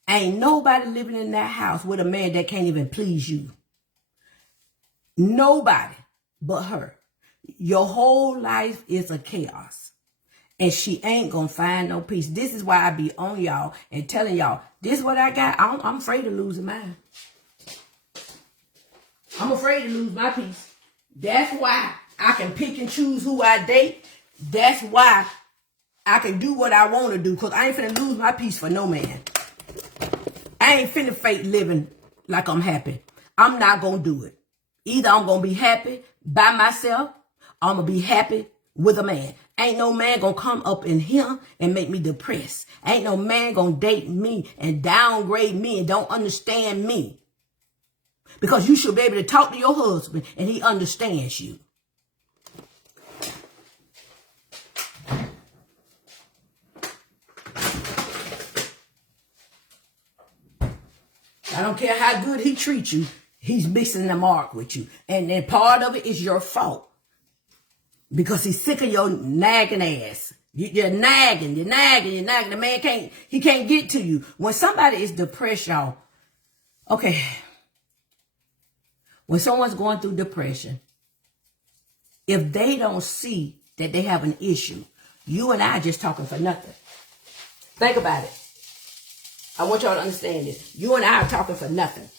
Ain't nobody living in that house with a man that can't even please you. Nobody but her. Your whole life is a chaos. And she ain't gonna find no peace. This is why I be on y'all and telling y'all, this is what I got. I'm afraid of losing mine. I'm afraid to lose my peace. That's why I can pick and choose who I date. That's why I can do what I want to do. Because I ain't finna lose my peace for no man. I ain't finna fake living like I'm happy. I'm not gonna do it. Either I'm gonna be happy by myself, or I'm gonna be happy with a man. Ain't no man gonna come up in here and make me depressed. Ain't no man gonna date me and downgrade me and don't understand me. Because you should be able to talk to your husband and he understands you. I don't care how good he treats you. He's missing the mark with you. And then part of it is your fault. Because he's sick of your nagging ass. You're nagging. The man can't get to you. When somebody is depressed, y'all. Okay. When someone's going through depression, if they don't see that they have an issue, you and I just talking for nothing. Think about it. I want y'all to understand this. You and I are talking for nothing.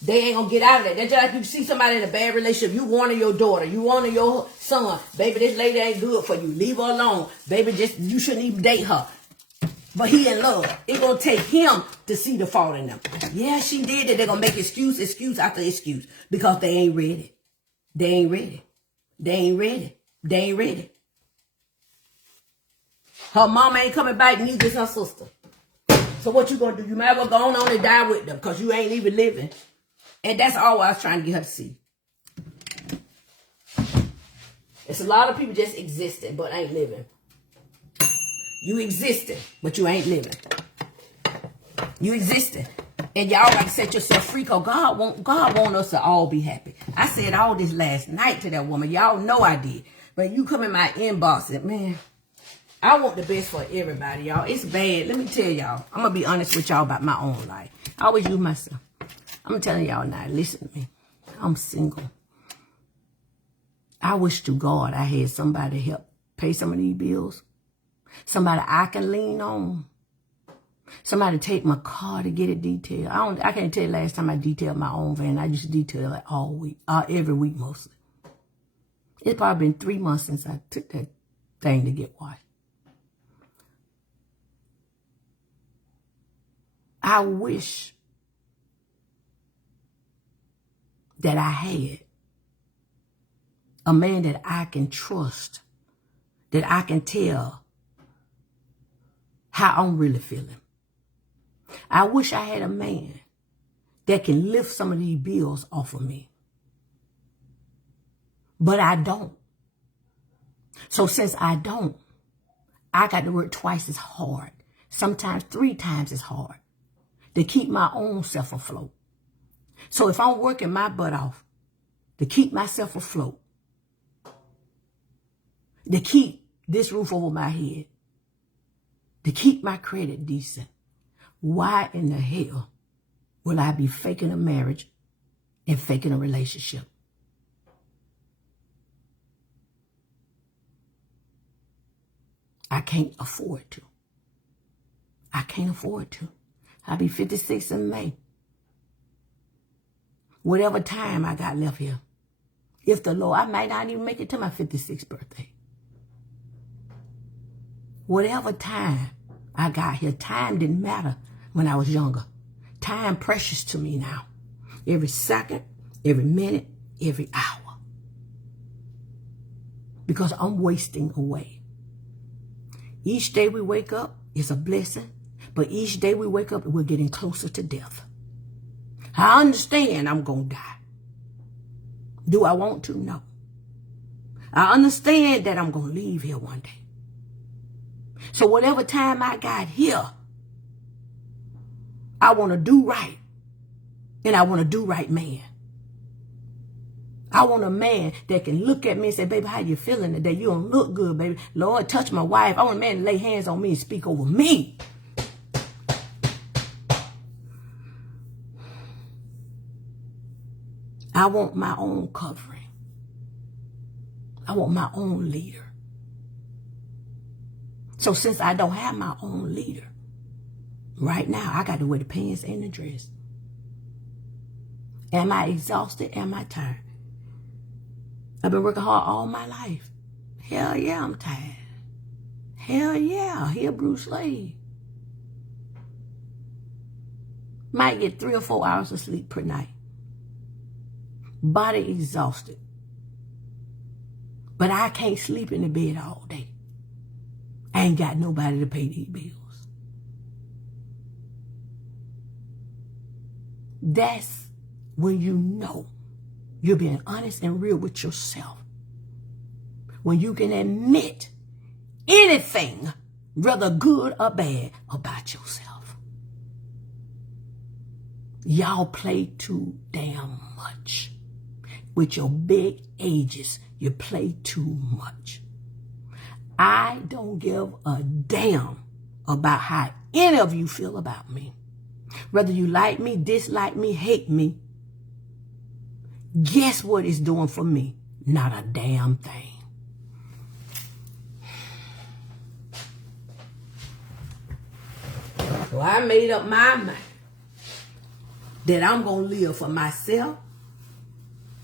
They ain't gonna get out of that. That's just like you see somebody in a bad relationship. You wanted your daughter. You wanted your son. Baby, this lady ain't good for you. Leave her alone. Baby, you shouldn't even date her. But he in love. It's gonna take him to see the fault in them. Yeah, she did it. They're gonna make excuse after excuse. Because they ain't ready. They ain't ready. They ain't ready. They ain't ready. Her mama ain't coming back, neither is her sister. So what you gonna do? You might as well go on and die with them because you ain't even living. And that's all I was trying to get her to see. It's a lot of people just existing, but ain't living. You existing, but you ain't living. You existing. And y'all got to set yourself free, because God want us to all be happy. I said all this last night to that woman. Y'all know I did. But you come in my inbox and, man, I want the best for everybody, y'all. It's bad. Let me tell y'all. I'm going to be honest with y'all about my own life. I always use myself. I'm telling y'all now, listen to me. I'm single. I wish to God I had somebody to help pay some of these bills. Somebody I can lean on. Somebody take my car to get it detailed. I can't tell you last time I detailed my own van. I used to detail it all week, every week mostly. It's probably been 3 months since I took that thing to get washed. I wish that I had a man that I can trust, that I can tell how I'm really feeling. I wish I had a man that can lift some of these bills off of me. But I don't. So since I don't, I got to work twice as hard, sometimes 3 times as hard, to keep my own self afloat. So if I'm working my butt off to keep myself afloat, to keep this roof over my head, to keep my credit decent, why in the hell will I be faking a marriage and faking a relationship? I can't afford to. I can't afford to. I'll be 56 in May. Whatever time I got left here. If the Lord, I might not even make it to my 56th birthday. Whatever time I got here, time didn't matter when I was younger. Time precious to me now. Every second, every minute, every hour. Because I'm wasting away. Each day we wake up is a blessing, but each day we wake up, we're getting closer to death. I understand I'm going to die. Do I want to? No. I understand that I'm going to leave here one day. So whatever time I got here, I want to do right. And I want to do right man. I want a man that can look at me and say, baby, how you feeling today? You don't look good, baby. Lord, touch my wife. I want a man to lay hands on me and speak over me. I want my own covering. I want my own leader. So since I don't have my own leader, right now I got to wear the pants and the dress. Am I exhausted? Am I tired? I've been working hard all my life. Hell yeah, I'm tired. Hell yeah, here Bruce Lee. Might get 3 or 4 hours of sleep per night. Body exhausted. But I can't sleep in the bed all day. I ain't got nobody to pay these bills. That's when you know you're being honest and real with yourself. When you can admit anything, whether good or bad, about yourself. Y'all play too damn much. With your big ages, you play too much. I don't give a damn about how any of you feel about me. Whether you like me, dislike me, hate me. Guess what it's doing for me? Not a damn thing. So I made up my mind that I'm going to live for myself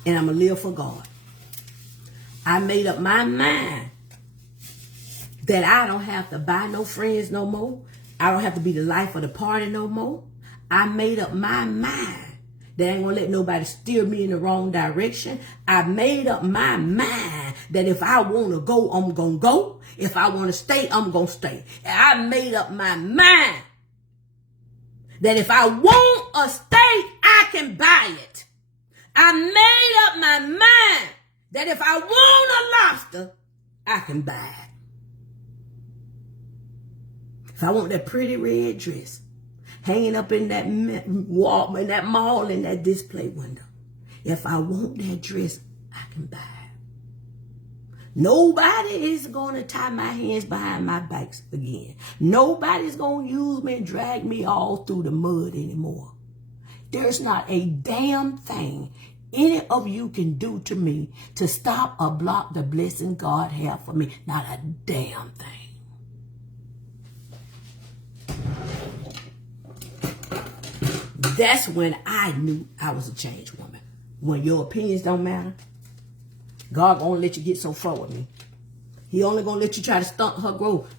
and I'm going to live for God. I made up my mind that I don't have to buy no friends no more. I don't have to be the life of the party no more. I made up my mind that I ain't going to let nobody steer me in the wrong direction. I made up my mind that if I want to go, I'm going to go. If I want to stay, I'm going to stay. I made up my mind that if I want a steak, I can buy it. I made up my mind that if I want a lobster, I can buy it. If I want that pretty red dress hanging up in that wall, in that mall, in that display window, if I want that dress, I can buy it. Nobody is going to tie my hands behind my backs again. Nobody's going to use me and drag me all through the mud anymore. There's not a damn thing any of you can do to me to stop or block the blessing God has for me. Not a damn thing. That's when I knew I was a changed woman. When your opinions don't matter, God gonna let you get so far with me. He only gonna let you try to stunt her growth.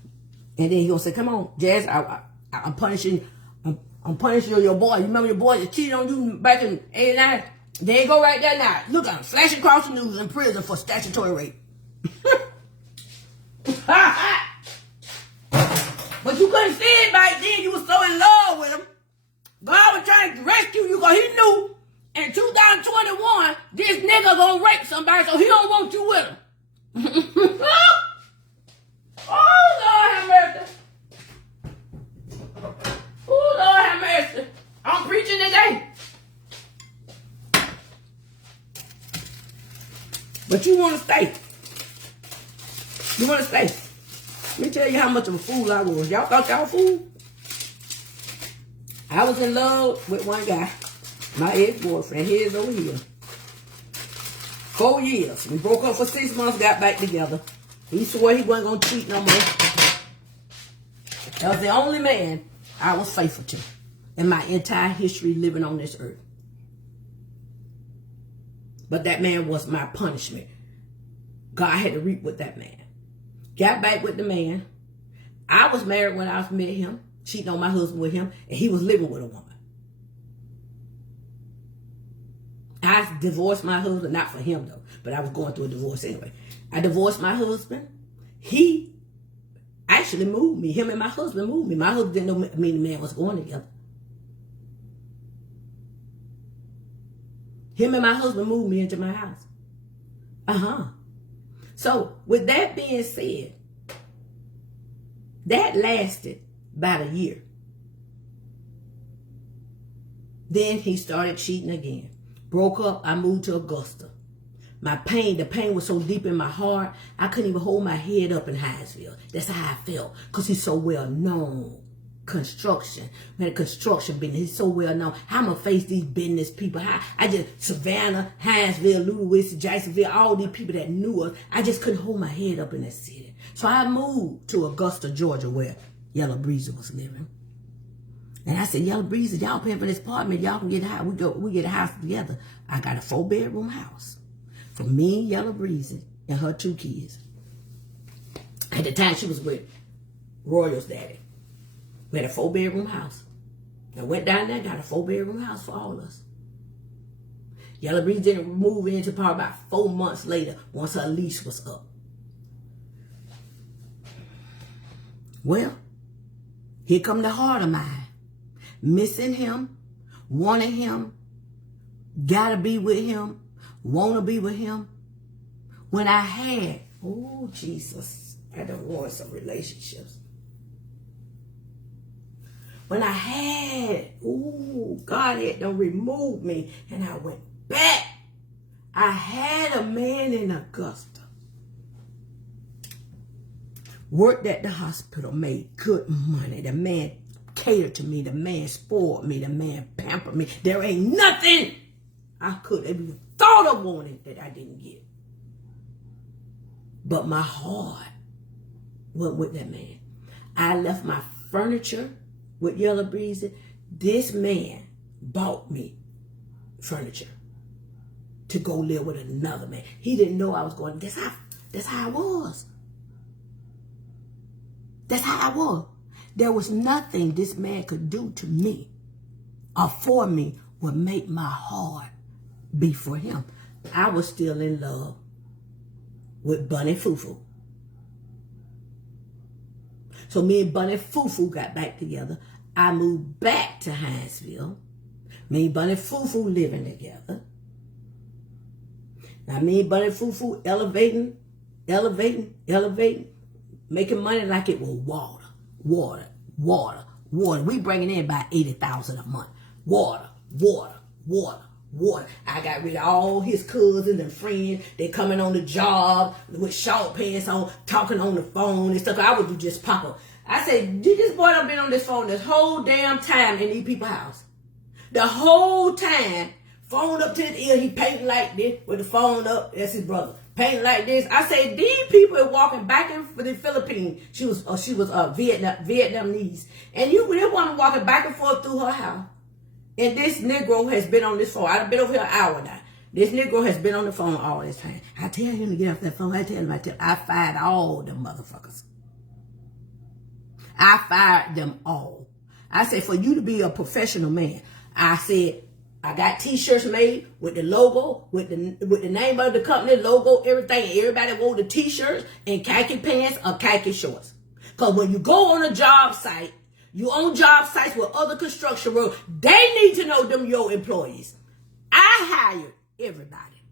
And then he gonna say, come on, Jazz, I'm punishing your boy. You remember your boy that cheated on you back in 89? There you go right there now. Look at him, flashing across the news in prison for statutory rape. But you couldn't see it back then. You were so in love with him. God was trying to rescue you because he knew in 2021, this nigga gonna rape somebody, so he don't want you with him. Oh, Lord have mercy. Oh, Lord have mercy. I'm preaching today. But you want to stay. You want to stay. Let me tell you how much of a fool I was. Y'all thought y'all fool? I was in love with one guy. My ex-boyfriend, his over here. 4 years. We broke up for 6 months, got back together. He swore he wasn't going to cheat no more. That was the only man I was faithful to in my entire history living on this earth. But that man was my punishment. God had to reap with that man. Got back with the man. I was married when I met him, cheating on my husband with him, and he was living with a woman. I divorced my husband, not for him though, but I was going through a divorce anyway. I divorced my husband. He actually moved me. Him and my husband moved me. My husband didn't know me and the man was going together. Him and my husband moved me into my house. So with that being said, that lasted about a year. Then he started cheating again. Broke up, I moved to Augusta. The pain was so deep in my heart, I couldn't even hold my head up in Hinesville. That's how I felt, because he's so well known. Construction. We had a construction business. He's so well known. How I'm going to face these business people. I just, Savannah, Hinesville, Louisville, Jacksonville, all these people that knew us, I just couldn't hold my head up in that city. So I moved to Augusta, Georgia, where Yellow Breezer was living. And I said, Yellow Breezer, y'all paying for this apartment. Y'all can get a house. We get a house together. I got a 4-bedroom house for me, Yellow Breezer, and her 2 kids. At the time, she was with Royal's daddy. We had a 4-bedroom house. I went down there, got a 4-bedroom house for all of us. Yellow Breezer didn't move into probably about 4 months later, once her lease was up. Well, here come the heart of mine. Missing him, wanting him, gotta be with him, wanna be with him. When I had, oh Jesus, I don't want some relationships. When I had, God had done removed me and I went back. I had a man in Augusta. Worked at the hospital, made good money. The man catered to me. The man spoiled me. The man pampered me. There ain't nothing I could have even thought of wanting that I didn't get. But my heart went with that man. I left my furniture with Yellow Breezer. This man bought me furniture to go live with another man. He didn't know I was going. That's how I was. That's how I was. There was nothing this man could do to me or for me would make my heart be for him. I was still in love with Bunny Fufu. So me and Bunny Fufu got back together. I moved back to Hinesville. Me and Bunny Fufu living together. I mean, but foo, elevating, making money like it was water. We bringing in about 80,000 a month. Water. I got rid of all his cousins and friends. They coming on the job with short pants on, talking on the phone and stuff. I would do just pop up. I said, this boy done been on this phone this whole damn time in these people's house. The whole time, phone up to his ear, he painting like this with the phone up. That's his brother. Painting like this. I said, these people are walking back in for the Philippines. She was Vietnamese. And they want to walking back and forth through her house. And this Negro has been on this phone. I've been over here an hour now. This Negro has been on the phone all this time. I tell him to get off that phone. I fired all them motherfuckers. I fired them all. I said, for you to be a professional man, I said, I got t-shirts made with the logo, with the name of the company, logo, everything. Everybody wore the t-shirts and khaki pants or khaki shorts. Because when you go on a job site, you on job sites with other construction workers, they need to know them your employees. I hired everybody.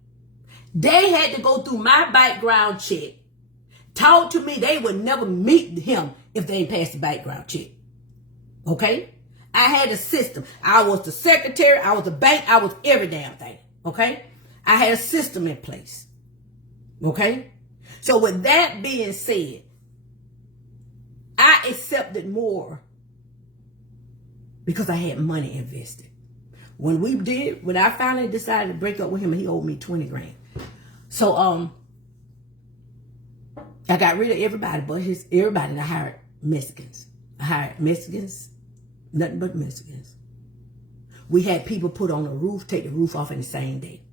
They had to go through my background check. Talk to me, they would never meet him if they ain't passed the background check. Okay? I had a system. I was the secretary, I was the bank, I was every damn thing. Okay? I had a system in place. Okay? So with that being said, I accepted more because I had money invested. When I finally decided to break up with him, he owed me 20 grand. So I got rid of everybody but everybody, and I hired Mexicans. Nothing but Mexicans. We had people put on the roof, take the roof off in the same day.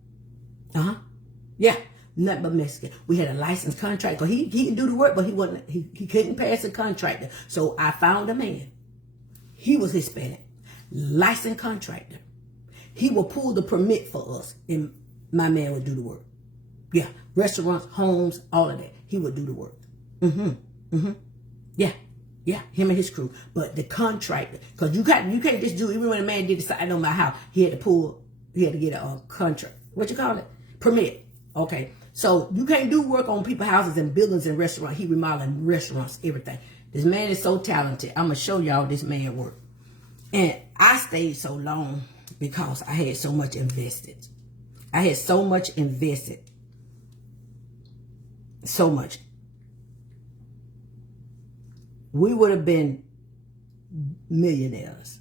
Yeah, nothing but Mexican. We had a licensed contractor. He can do the work, but he couldn't pass a contractor. So I found a man. He was Hispanic. Licensed contractor. He will pull the permit for us, and my man would do the work. Yeah, restaurants, homes, all of that. He would do the work. Yeah, him and his crew. But the contractor, because you can't just do, even when a man did the side on my house, he had to get a contract. What you call it? Permit. Okay. So you can't do work on people's houses and buildings and restaurants. He remodeling restaurants, everything. This man is so talented. I'm going to show y'all this man work. And I stayed so long because I had so much invested. So much. We would have been millionaires.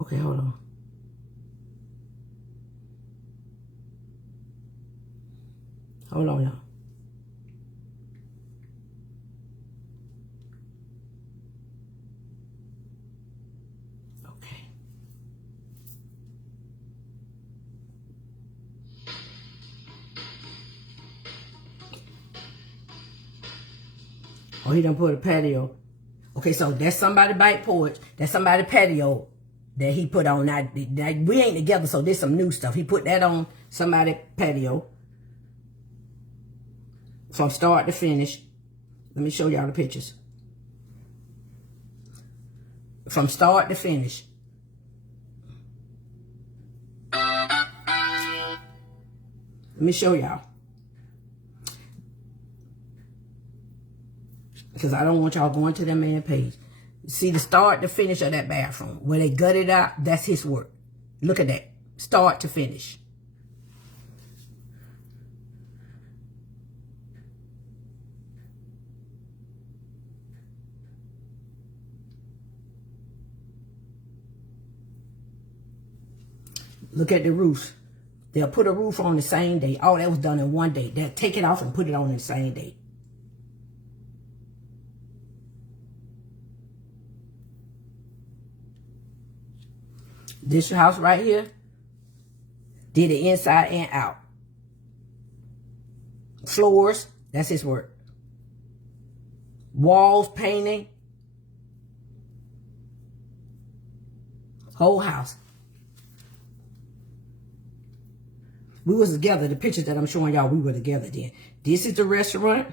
Okay, hold on. Hold on, y'all. Okay. Oh, he done put a patio. Okay, so that's somebody's back porch. That's somebody's patio that he put on. Now, we ain't together, so there's some new stuff. He put that on somebody's patio. From start to finish. Let me show y'all the pictures. From start to finish. Let me show y'all. Because I don't want y'all going to that man's page. See the start to finish of that bathroom. Where they gutted out, that's his work. Look at that. Start to finish. Look at the roof. They'll put a roof on the same day. Oh, that was done in one day. They'll take it off and put it on the same day. This house right here did it inside and out. Floors, that's his work. Walls, painting. Whole house. We was together. The pictures that I'm showing y'all, we were together then. This is the restaurant.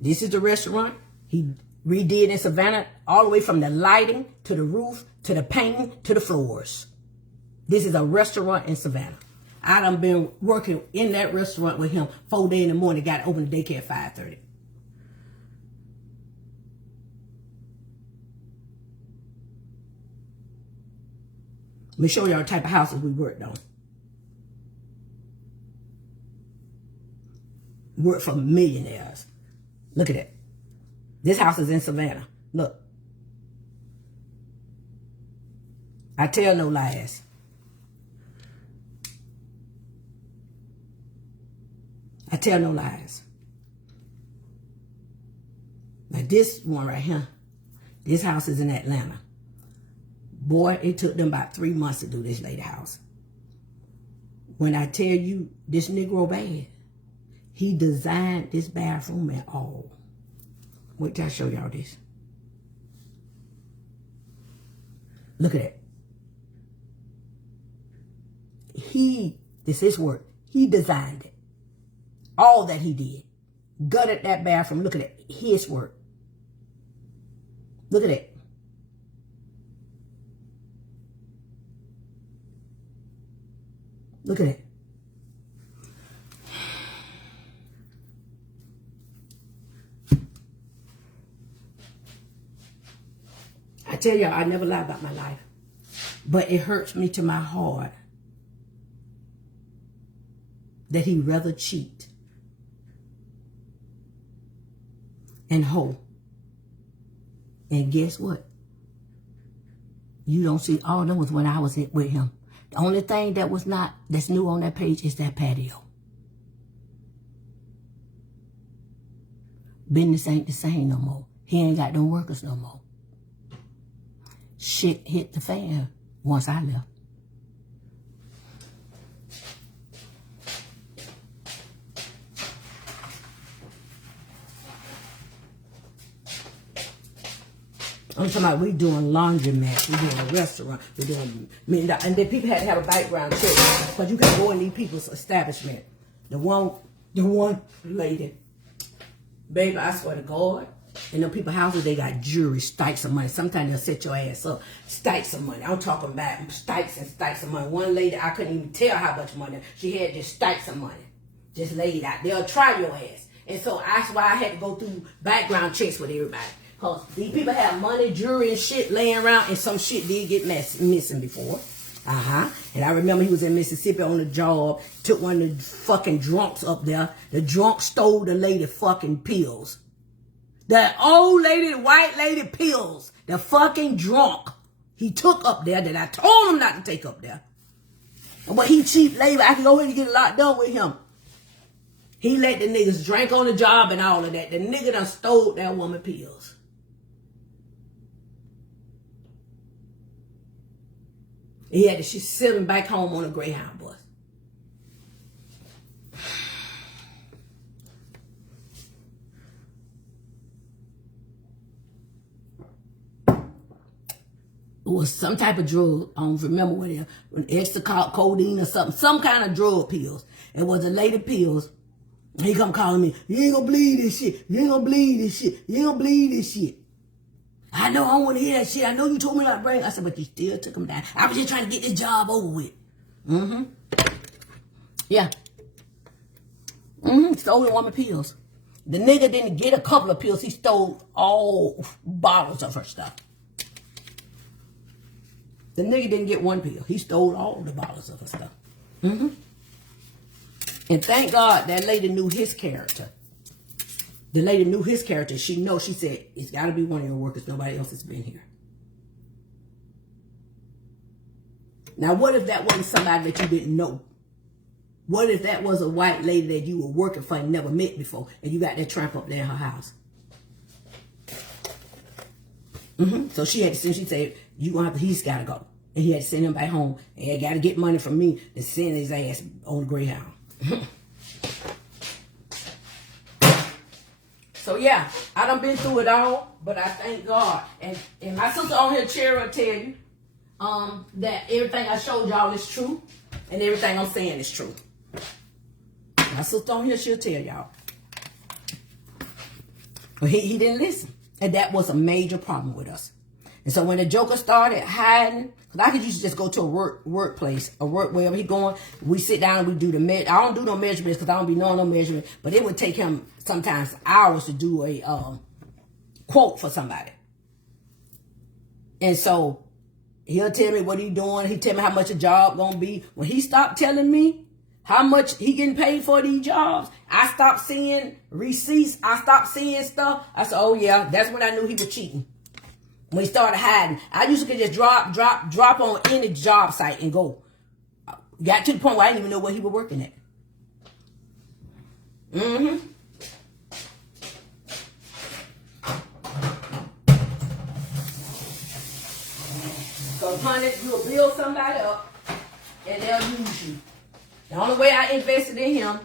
This is the restaurant. He redid in Savannah all the way from the lighting to the roof to the painting to the floors. This is a restaurant in Savannah. I done been working in that restaurant with him 4 days in the morning. Got to open the daycare at 5:30. Let me show y'all the type of houses we worked on. Worked for millionaires. Look at that. This house is in Savannah. Look. I tell no lies. I tell no lies. Now this one right here, this house is in Atlanta. Boy, it took them about 3 months to do this lady house. When I tell you this Negro bad, he designed this bathroom and all. Wait till I show y'all this. Look at that. This is work. He designed it. All that he did. Gutted that bathroom. Look at it. His work. Look at it. Look at it. I tell y'all, I never lie about my life. But it hurts me to my heart that he rather cheat and hoe. And guess what? You don't see all of them was when I was with him. The only thing that's new on that page is that patio. Business ain't the same no more. He ain't got no workers no more. Shit hit the fan once I left. I'm talking about we doing laundromat, we doing a restaurant, we doing, and then people had to have a background check because you can go in these people's establishment. The one lady, baby, I swear to God, in them people's houses, they got jewelry, stacks of money. Sometimes they'll set your ass up. Stacks of money. I'm talking about stacks and stacks of money. One lady, I couldn't even tell how much money. She had just stacks of money. Just laid out. They'll try your ass. And so that's why I had to go through background checks with everybody. Because these people have money, jewelry, and shit laying around, and some shit did get missing before. And I remember he was in Mississippi on the job, took one of the fucking drunks up there. The drunk stole the lady fucking pills. The old lady, the white lady pills. The fucking drunk. He took up there that I told him not to take up there. But he cheap labor. I can go ahead and get a lot done with him. He let the niggas drink on the job and all of that. The nigga done stole that woman pills. He had to send him back home on a Greyhound bus. It was some type of drug. I don't remember what it was. Extra codeine or something. Some kind of drug pills. It was a lady pills. He come calling me. You ain't gonna believe this shit. You ain't gonna believe this shit. You ain't gonna believe this shit. I know I don't want to hear that shit. I know you told me not to bring. I said, but you still took him down. I was just trying to get this job over with. Yeah. Stole the woman pills. The nigga didn't get a couple of pills. He stole all bottles of her stuff. The nigga didn't get one pill. He stole all the bottles of her stuff. And thank God that lady knew his character. The lady knew his character. She said, it's got to be one of your workers. Nobody else has been here. Now, what if that wasn't somebody that you didn't know? What if that was a white lady that you were working for and never met before, and you got that tramp up there in her house? So she had to send, she said, he's got to go. And he had to send him back home. And he got to get money from me to send his ass on the Greyhound. So yeah, I done been through it all, but I thank God. And my sister on here, Cherry, will tell you that everything I showed y'all is true, and everything I'm saying is true. My sister on here, she'll tell y'all. But he didn't listen. And that was a major problem with us. And so when the joker started hiding, because I could usually just go to a workplace, a work wherever he going, we sit down and we do the measure. I don't do no measurements because I don't be knowing no measurement, but it would take him sometimes hours to do a quote for somebody. And so he'll tell me what he doing. He tell me how much a job gonna be. When he stopped telling me how much he getting paid for these jobs, I stopped seeing receipts. I stopped seeing stuff. I said, oh yeah, that's when I knew he was cheating. When he started hiding, I used to just drop on any job site and go. Got to the point where I didn't even know where he was working at. So, honey, you'll build somebody up and they'll use you. The only way I invested in him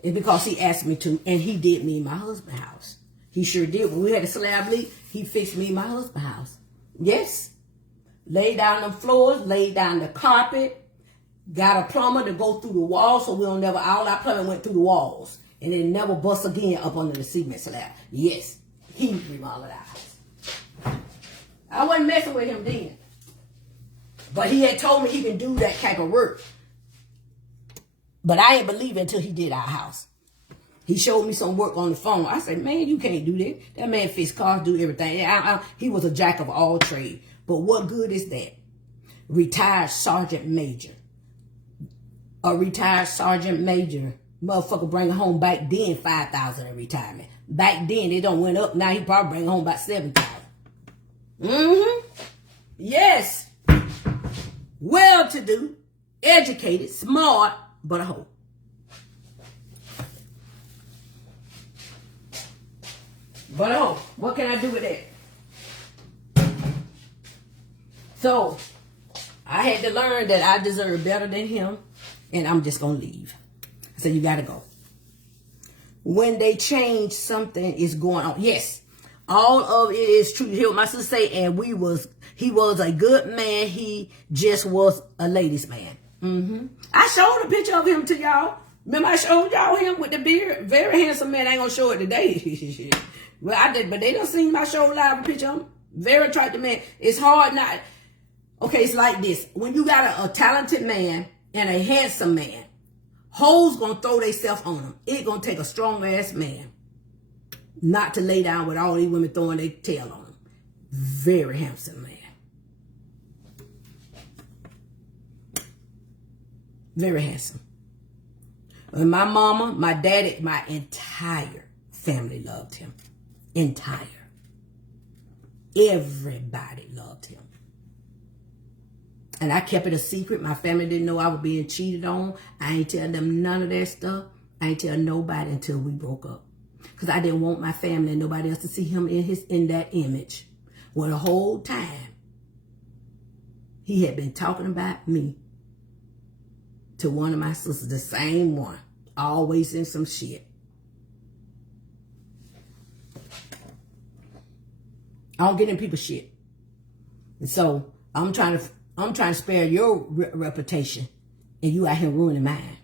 is because he asked me to, and he did me in my husband's house. He sure did. When we had a slab leak, he fixed me in my husband's house. Yes. Laid down the floors, laid down the carpet, got a plumber to go through the walls so we don't never, all our plumbing went through the walls. And it never bust again up under the cement slab. Yes, he remodeled our house. I wasn't messing with him then. But he had told me he can do that type of work. But I ain't believe it until he did our house. He showed me some work on the phone. I said, man, you can't do that. That man fix cars, do everything. He was a jack of all trades. But what good is that? Retired sergeant major. A retired sergeant major. Motherfucker bring home back then $5,000 in retirement. Back then, it don't went up. Now he probably bring home about $7,000. Yes. Well-to-do, educated, smart, but a hoe. But oh, what can I do with that? So, I had to learn that I deserve better than him, and I'm just going to leave. I said, you got to go. When they change, something is going on. Yes, all of it is true. You hear what my sister say? And he was a good man. He just was a ladies' man. I showed a picture of him to y'all. Remember I showed y'all him with the beard? Very handsome man. I ain't going to show it today. Well, I did, but they don't see my show live a picture of him. Very attractive man. It's hard not. Okay, it's like this. When you got a talented man and a handsome man, hoes gonna throw themselves on him. It gonna take a strong ass man not to lay down with all these women throwing their tail on him. Very handsome man. Very handsome. And my mama, my daddy, my entire family loved him. Entire. Everybody loved him. And I kept it a secret. My family didn't know I was being cheated on. I ain't tell them none of that stuff. I ain't tell nobody until we broke up. Because I didn't want my family and nobody else to see him in that image. Well, the whole time, he had been talking about me to one of my sisters, the same one. Always in some shit. I don't get in people's shit. And so I'm trying to spare your reputation, and you out here ruining mine.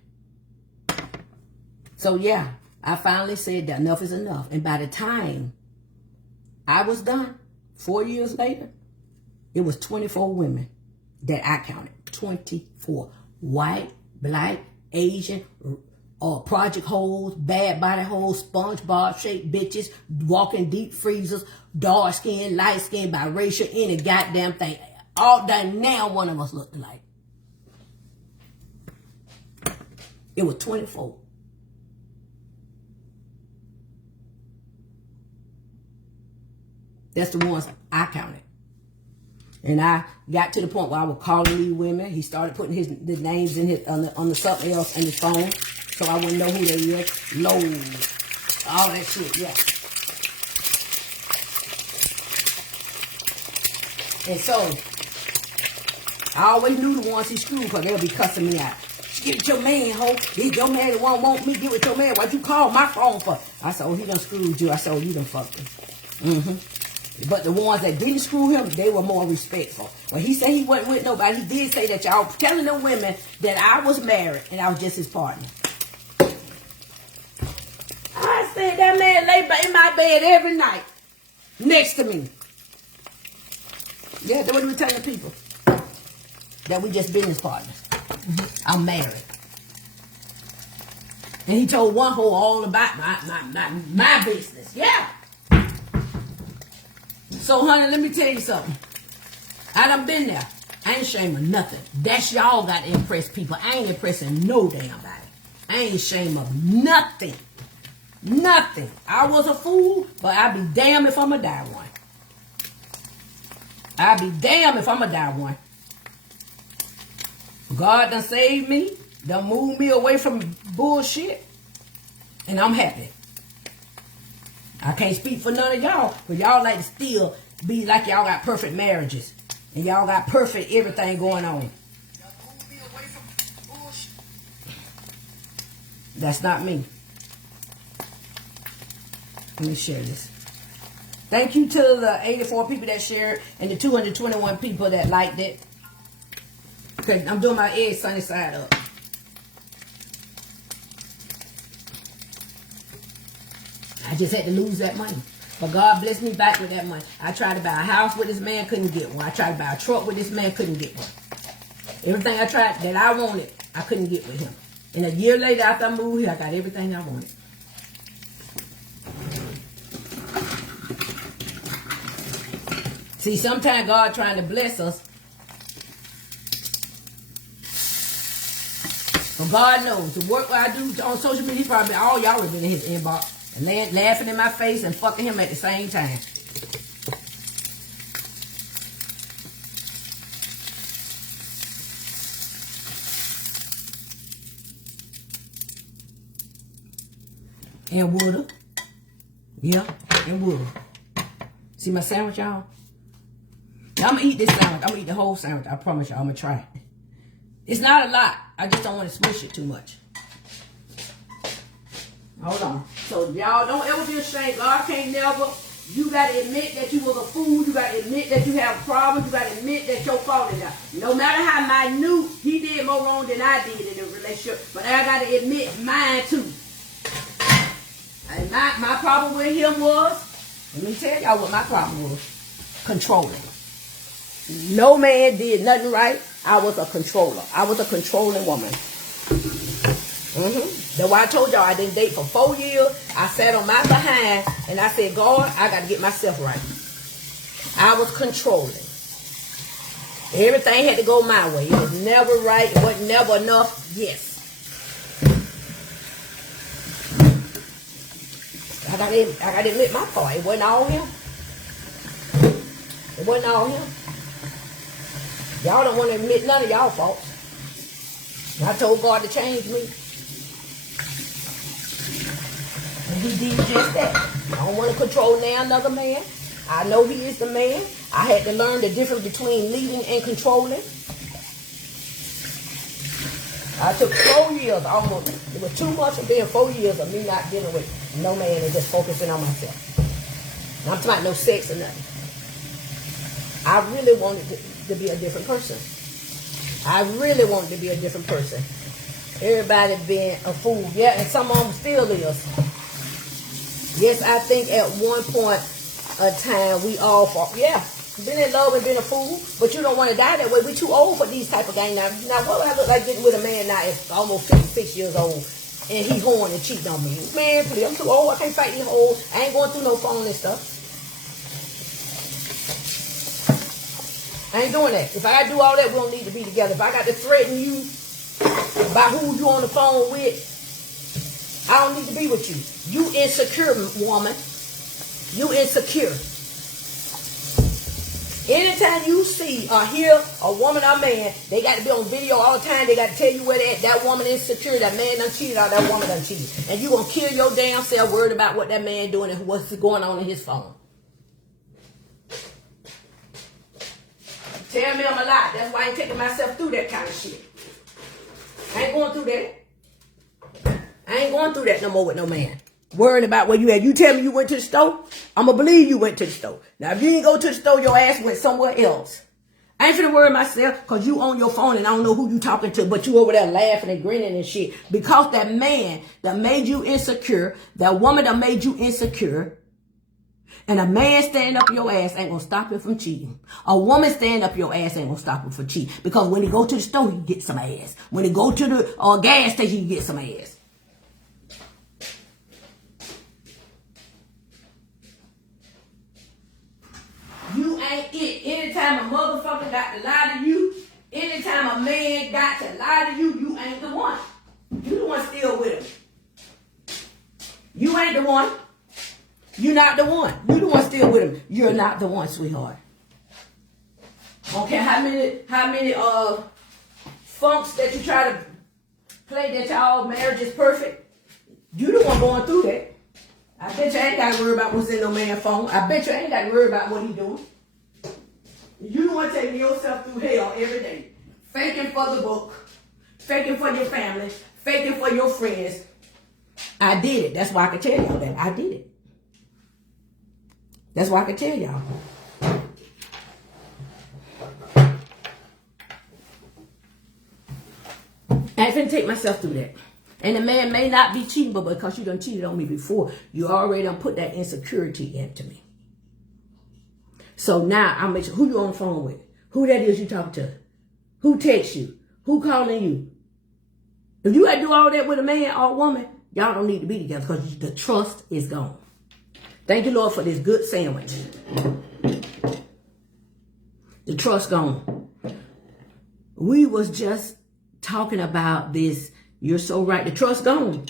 So yeah, I finally said that enough is enough. And by the time I was done, 4 years later, it was 24 women that I counted. 24. White, black, Asian, project hoes, bad body hoes, SpongeBob shaped bitches, walking deep freezers, dark skin, light skin, biracial, any goddamn thing. All done now, one of us looked alike. It was 24. That's the ones I counted. And I got to the point where I was calling these women. He started putting the names in on the something else in his phone, so I wouldn't know who they were. Lowe's, all that shit, yeah. And so I always knew the ones he screwed because they'll be cussing me out. Get with your man, ho. If your man won't want me, get with your man. What you call my phone for? I said, oh, he done screwed you. I said, oh, you done fucked him. But the ones that didn't screw him, they were more respectful. When he said he wasn't with nobody, he did say that y'all telling the women that I was married and I was just his partner. I said that man lay in my bed every night next to me. Yeah, that's what we were telling people. That we just business partners. I'm married. And he told one hoe all about my business. Yeah. So, honey, let me tell you something. I done been there. I ain't ashamed of nothing. That's y'all got to impress people. I ain't impressing no damn body. I ain't ashamed of nothing. Nothing. I was a fool, but I'd be damned if I'ma die one. I'd be damned if I'ma die one. God done saved me, done moved me away from bullshit, and I'm happy. I can't speak for none of y'all, but y'all like to still be like y'all got perfect marriages, and y'all got perfect everything going on. That's not me. Let me share this. Thank you to the 84 people that shared and the 221 people that liked it. Okay, I'm doing my egg sunny side up. I just had to lose that money. But God blessed me back with that money. I tried to buy a house with this man, couldn't get one. I tried to buy a truck with this man, couldn't get one. Everything I tried that I wanted, I couldn't get with him. And a year later after I moved here, I got everything I wanted. See, sometimes God trying to bless us. But God knows the work I do on social media, probably all y'all have been in his inbox and laughing in my face and fucking him at the same time. And woulda. Yeah, and woulda. See my sandwich, y'all? Now, I'm going to eat this sandwich. I'm going to eat the whole sandwich. I promise y'all. I'm going to try it. It's not a lot. I just don't want to smush it too much. Hold on. So, y'all don't ever be ashamed. God can't never. You got to admit that you was a fool. You got to admit that you have problems. You got to admit that your fault is that. No matter how minute, he did more wrong than I did in the relationship. But I got to admit mine too. And my problem with him was, let me tell y'all what my problem was. Controlling. No man did nothing right. I was a controller. I was a controlling woman. That's why I told y'all I didn't date for 4 years. I sat on my behind and I said, God, I got to get myself right. I was controlling. Everything had to go my way. It was never right. It was never enough. Yes. I got to admit my part. It wasn't all him. It wasn't all him. Y'all don't want to admit none of y'all faults. And I told God to change me. And he did just that. I don't want to control now another man. I know he is the man. I had to learn the difference between leading and controlling. I took 4 years almost. It was too much of being 4 years of me not dealing with no man and just focusing on myself. And I'm talking about no sex or nothing. I really wanted to be a different person. I really wanted to be a different person. Everybody being a fool. Yeah, and some of them still is. Yes, I think at one point of time we all fought. Yeah, been in love and been a fool, but you don't want to die that way. We're too old for these type of games now. Now, what would I look like getting with a man now at almost 56 years old and he horn and cheating on me? Man, please, I'm too old. I can't fight these hoes. I ain't going through no phone and stuff. I ain't doing that. If I gotta do all that, we don't need to be together. If I got to threaten you about who you on the phone with, I don't need to be with you. You insecure, woman. You insecure. Anytime you see or hear a woman or man, they got to be on video all the time. They got to tell you where that woman insecure, that man done cheated or that woman done cheated. And you going to kill your damn self worried about what that man doing and what's going on in his phone. Tell me I'm a lie. That's why I ain't taking myself through that kind of shit. I ain't going through that. I ain't going through that no more with no man. Worrying about where you at. You tell me you went to the store, I'm going to believe you went to the store. Now, if you didn't go to the store, your ass went somewhere else. I ain't finna worry myself because you on your phone and I don't know who you talking to, but you over there laughing and grinning and shit. Because that man that made you insecure, that woman that made you insecure, and a man standing up your ass ain't gonna stop him from cheating. A woman standing up your ass ain't gonna stop him from cheating. Because when he go to the store, he get some ass. When he go to the gas station, he get some ass. You ain't it. Anytime a motherfucker got to lie to you, anytime a man got to lie to you, you ain't the one. You the one still with him. You ain't the one. You're not the one. You the one still with him. You're not the one, sweetheart. Okay, how many funks that you try to play that y'all marriage is perfect? You the one going through that. I bet you ain't got to worry about what's in no man's phone. I bet you ain't got to worry about what he doing. You the one taking yourself through hell every day. Faking for the book. Faking for your family. Faking for your friends. I did it. That's why I can tell y'all that. I did it. That's why I can tell y'all. I ain't finna take myself through that. And the man may not be cheating, but because you done cheated on me before, you already done put that insecurity into me. So now I'm making sure who you on the phone with, who that is you talking to, who texts you, who calling you. If you gotta do all that with a man or a woman, y'all don't need to be together because the trust is gone. Thank you, Lord, for this good sandwich. The trust gone. We was just talking about this. You're so right. The trust gone.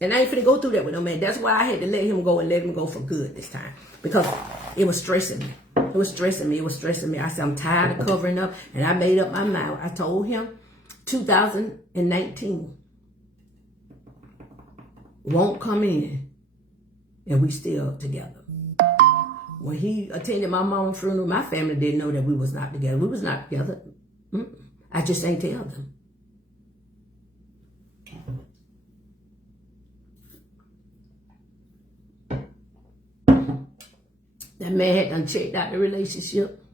And I ain't finna go through that with no man. That's why I had to let him go and let him go for good this time. Because it was stressing me. It was stressing me. It was stressing me. I said, I'm tired of covering up. And I made up my mind. I told him 2019 won't come in. And we still together. When he attended my mom's funeral, my family didn't know that we was not together. We was not together. I just ain't tell them. That man had done checked out the relationship.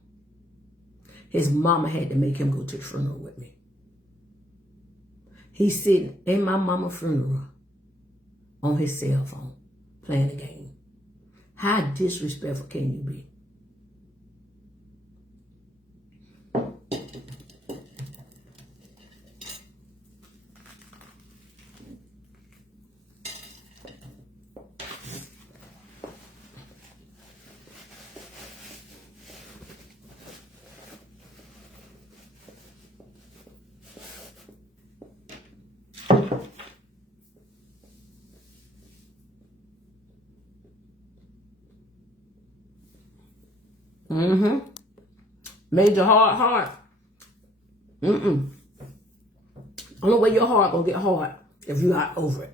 His mama had to make him go to the funeral with me. He's sitting in my mama's funeral on his cell phone. Playing the game. How disrespectful can you be? Made your heart hard. Only way your heart gonna get hard if you not over it.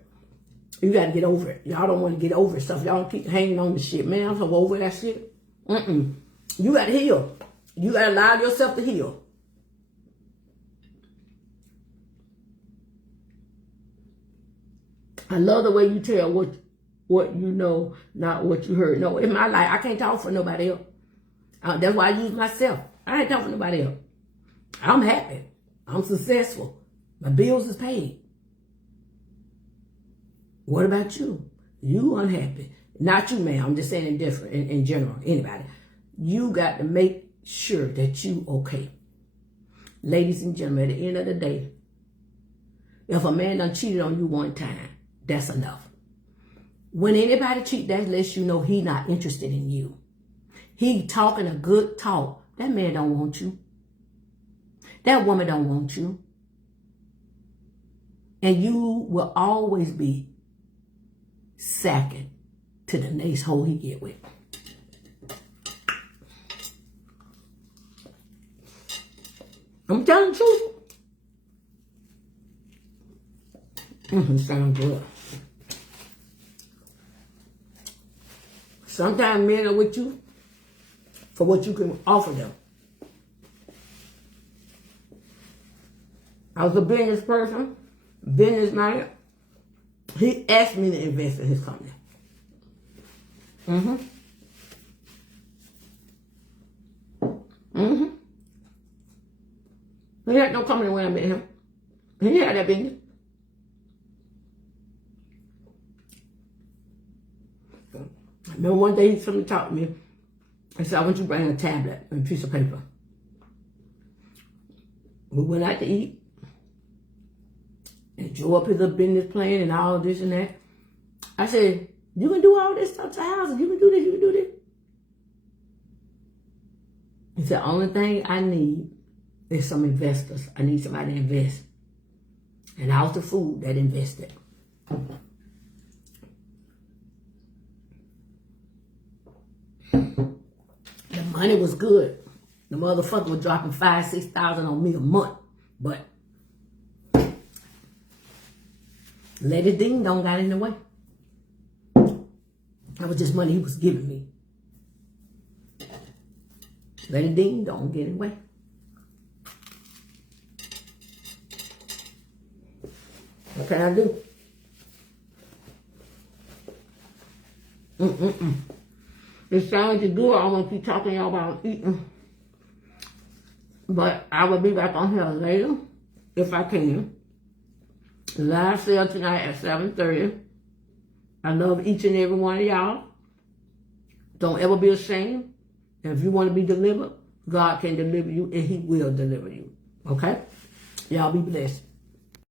You gotta get over it. Y'all don't want to get over stuff. Y'all keep hanging on the shit. Man, I'm so over that shit. You gotta heal. You gotta allow yourself to heal. I love the way you tell what you know, not what you heard. No, in my life, I can't talk for nobody else. That's why I use myself. I ain't talking to nobody else. I'm happy. I'm successful. My bills is paid. What about you? You unhappy. Not you, man. I'm just saying in general. Anybody. You got to make sure that you okay. Ladies and gentlemen, at the end of the day, if a man done cheated on you one time, that's enough. When anybody cheat, that lets you know he not interested in you. He talking a good talk. That man don't want you. That woman don't want you. And you will always be second to the next hoe he get with. I'm telling the truth. Sounds good. Sometimes men are with you for what you can offer them. I was a business person. businessman. He asked me to invest in his company. He had no company when I met him. He had that business. I remember one day somebody talked to me. I said, I want you to bring a tablet and a piece of paper. We went out to eat. And Joe up his little business plan and all this and that. I said, you can do all this stuff to houses. You can do this, you can do this. He said, the only thing I need is some investors. I need somebody to invest. And I was the fool that invested. The money was good. The motherfucker was dropping $5,000, $6,000 on me a month. But Lady Ding Dong got in the way. That was just money he was giving me. Lady Ding Dong get in the way. What can I do? It sounds good. I want to keep talking to y'all about eating. But I will be back on here later, if I can. Live sale tonight at 7:30. I love each and every one of y'all. Don't ever be ashamed. And if you want to be delivered, God can deliver you and he will deliver you. Okay? Y'all be blessed.